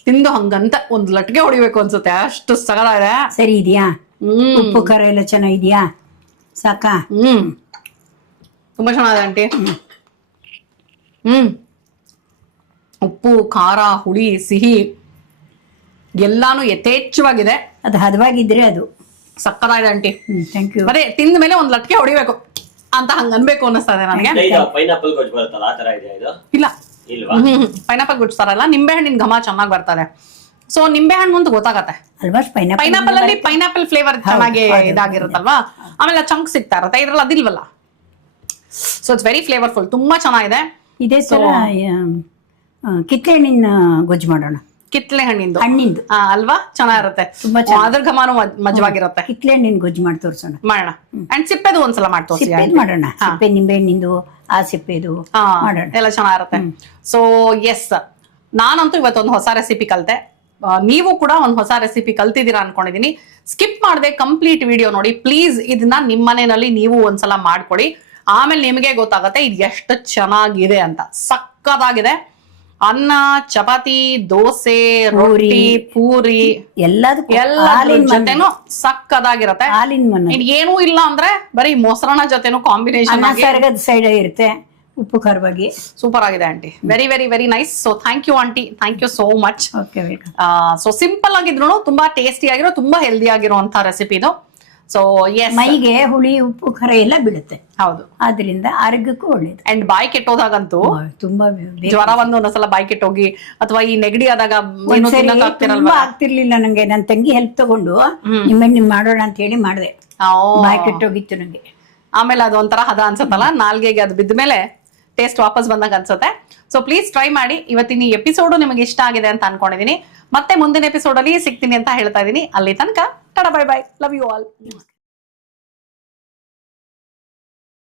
ತಿಂದು ಹಂಗಂತ ಒಂದು ಲಟ್ಗೆ ಹೊಡಿಬೇಕು ಅನ್ಸುತ್ತೆ. ಅಷ್ಟು ಸಗದಾಗಿದೆ ಸರಿ ಇದೆಯಾ? ಹ್ಮ್. ಉಪ್ಪು ಖಾರ ಎಲ್ಲ ಚೆನ್ನಾಗಿದೆಯಾ? ಸಾಕಾ? ಹ್ಮ್. ತುಂಬಾ ಚೆನ್ನಾಗಿದೆ ಆಂಟಿ. ಹ್ಮ್. ಉಪ್ಪು ಖಾರ ಹುಳಿ ಸಿಹಿ. ಎಲ್ಲಾನು ಯಥೇಚ್ಛವಾಗಿದೆ. ಅದು ಹದವಾಗಿದ್ರೆ ಅದು. ಸಕ್ಕದಾಗಿದೆ ಆಂಟಿ. ಥ್ಯಾಂಕ್ ಯು ಅದೇ ತಿಂದ ಮೇಲೆ ಒಂದ್ ಲಟ್ಕೆ ಹೊಡಿಬೇಕು. ಅಂತ ಹಂಗ ಅನ್ಬೇಕು ಅನ್ನಿಸ್ತದೆ ನನಗೆ. ಪೈನಾಪಲ್ ಗೊಜ್ಜು ಬರುತ್ತಲ್ಲ ಆ ತರ ಇದೆ ಇದು? ಇಲ್ಲ. ಹ್ಮ್ ಪೈನಾಪಲ್ ಗುಡ್ಸ್ತಾರಲ್ಲ ನಿಂಬೆ ಹಣ್ಣಿನ ಘಮ ಚೆನ್ನಾಗಿ ಬರ್ತದೆ. ಸೊ ನಿಂಬೆ ಹಣ್ಣು ಅಂತ ಗೊತ್ತಾಗತ್ತೆ. ಅಲ್ವಾ ಪೈನಾಪಲ್ ಪೈನಾಪಲ್ ಅಲ್ಲಿ ಪೈನಾಪಲ್ ಫ್ಲೇವರ್ ಚೆನ್ನಾಗಿ ಇದಾಗಿರುತ್ತಲ್ವಾ? ಆಮೇಲೆ ಚಂಕ್ ಸಿಗ್ತಾ ಇರತ್ತೆ ಇದ್ರಲ್ಲಿ ಅದಿಲ್ವಲ್ಲ. ಸೊ ಇಟ್ಸ್ ವೆರಿ ಫ್ಲೇವರ್ಫುಲ್ ತುಂಬಾ ಚೆನ್ನಾಗಿದೆ. ಇದೇ ತರ ಆ, ಕಿತ್ತಳೆ ಹಣ್ಣಿನ ಗೊಜ್ಜು ಮಾಡೋಣ. ಕಿತ್ಲೆ ಹಣ್ಣಿಂದು. ಹಣ್ಣಿಂದು. ಅಲ್ವಾ? ಚೆನ್ನಾಗಿರುತ್ತೆ ತುಂಬಾ ಅದ್ರ ಘಮಾನು ಮಜ್- ಮಜವಾಗಿರುತ್ತೆ. ಕಿತ್ಲೆ ಹಣ್ಣಿನ ಗೊಜ್ಜು ಮಾಡಿ ತೋರ್ಸೋಣ. ಮಾಡೋಣ. ಅಂಡ್ ಸಿಪ್ಪೆದು ಒಂದ್ಸಲ ಮಾಡಿ ತೋರಿಸಿ ಮಾಡೋಣ. ಸಿಪ್ಪೆ ನಿಂಬೆ ಹಣ್ಣಿಂದು ಆ ಸಿಪ್ಪೆದು ಮಾಡೋಣ. ಎಲ್ಲ ಚೆನ್ನಾಗಿರುತ್ತೆ ಸೊ ಎಸ್ ನಾನಂತೂ ಇವತ್ತೊಂದು ಹೊಸ ರೆಸಿಪಿ ಕಲ್ತೆ. ನೀವು ಕೂಡ ಒಂದು ಹೊಸ ರೆಸಿಪಿ ಕಲ್ತಿದ್ದೀರಾ ಅನ್ಕೊಂಡಿದೀನಿ. ಸ್ಕಿಪ್ ಮಾಡದೆ ಕಂಪ್ಲೀಟ್ ವಿಡಿಯೋ ನೋಡಿ. ಪ್ಲೀಸ್ ಇದನ್ನ ನಿಮ್ಮ ಮನೆಯಲ್ಲಿ ನೀವು ಒಂದ್ಸಲ ಮಾಡ್ಕೊಡಿ. ಆಮೇಲೆ ನಿಮಗೆ ಗೊತ್ತಾಗತ್ತೆ ಇದು ಎಷ್ಟು ಚೆನ್ನಾಗಿದೆ ಅಂತ. ಸಕ್ಕತ್ತಾಗಿದೆ ಅನ್ನ ಚಪಾತಿ ದೋಸೆ ರೊಟ್ಟಿ ಪೂರಿ ಎಲ್ಲದಕ್ಕೂ ಎಲ್ಲ ಹಾಲಿನ ಮನೆ ಜೊತೆನೂ ಸಕ್ಕದಾಗಿರತ್ತೆ. ಹಾಲಿನ ಮನೆ ಏನೂ ಇಲ್ಲ ಅಂದ್ರೆ ಬರೀ ಮೊಸರನ್ನ ಜೊತೆನೂ ಕಾಂಬಿನೇಷನ್ ಸರ್ಗದ ಸೈಡ್ ಇರುತ್ತೆ ಉಪ್ಪು ಖಾರವಾಗಿ. ಸೂಪರ್ ಆಗಿದೆ aunty. Very very very nice so thank you aunty. Thank you so much so simple ಆಗಿದ್ರು ತುಂಬಾ ಟೇಸ್ಟಿ ಆಗಿರೋ ತುಂಬಾ ಹೆಲ್ದಿ ಆಗಿರುವಂತ ರೆಸಿಪಿ ಇದು. ಸೊ ಎಸ್ ಮೈಗೆ ಹುಳಿ ಉಪ್ಪು ಖರೆ ಎಲ್ಲ ಬಿಡುತ್ತೆ ಹೌದು. ಆದ್ರಿಂದ ಆರೋಗ್ಯಕ್ಕೂ ಒಳ್ಳೇದು. ಅಂಡ್ ಬಾಯಿ ಕೆಟ್ಟೋದಾಗಂತೂ ತುಂಬಾ ಜ್ವರ ಒಂದು ಒಂದೊಂದ್ಸಲ ಬಾಯಿ ಕೆಟ್ಟೋಗಿ ಅಥವಾ ಈ ನೆಗಡಿ ಆದಾಗ ಆಗ್ತಿರ್ಲಿಲ್ಲ ನಂಗೆ. ನನ್ ತಂಗಿ ಹೆಲ್ಪ್ ತಗೊಂಡು ನಿಮ್ಮನ್ನ ನಿಮ್ ಮಾಡೋಣ ಅಂತ ಹೇಳಿ ಮಾಡಿದೆ. ಬಾಯಿ ಕೆಟ್ಟೋಗಿತ್ತು ನಂಗೆ. ಆಮೇಲೆ ಅದು ಒಂಥರ ಹದ ಅನ್ಸತ್ತಲ್ಲ? ನಾಲ್ಗೆಗೆ ಅದು ಬಿದ್ದ ಮೇಲೆ ಟೇಸ್ಟ್ ವಾಪಸ್ ಬಂದಾಗ ಅನ್ಸುತ್ತೆ. ಸೊ ಪ್ಲೀಸ್ ಟ್ರೈ ಮಾಡಿ. ಇವತ್ತಿನ ಈ ಎಪಿಸೋಡು ನಿಮಗೆ ಇಷ್ಟ ಆಗಿದೆ ಅಂತ ಅನ್ಕೊಂಡಿದೀನಿ. ಮತ್ತೆ ಮುಂದಿನ ಎಪಿಸೋಡ್ ಅಲ್ಲಿ ಸಿಗ್ತೀನಿ ಅಂತ ಹೇಳ್ತಾ ಇದೀನಿ ಅಲ್ಲಿ ತನಕ ಟಡ bye bye love you all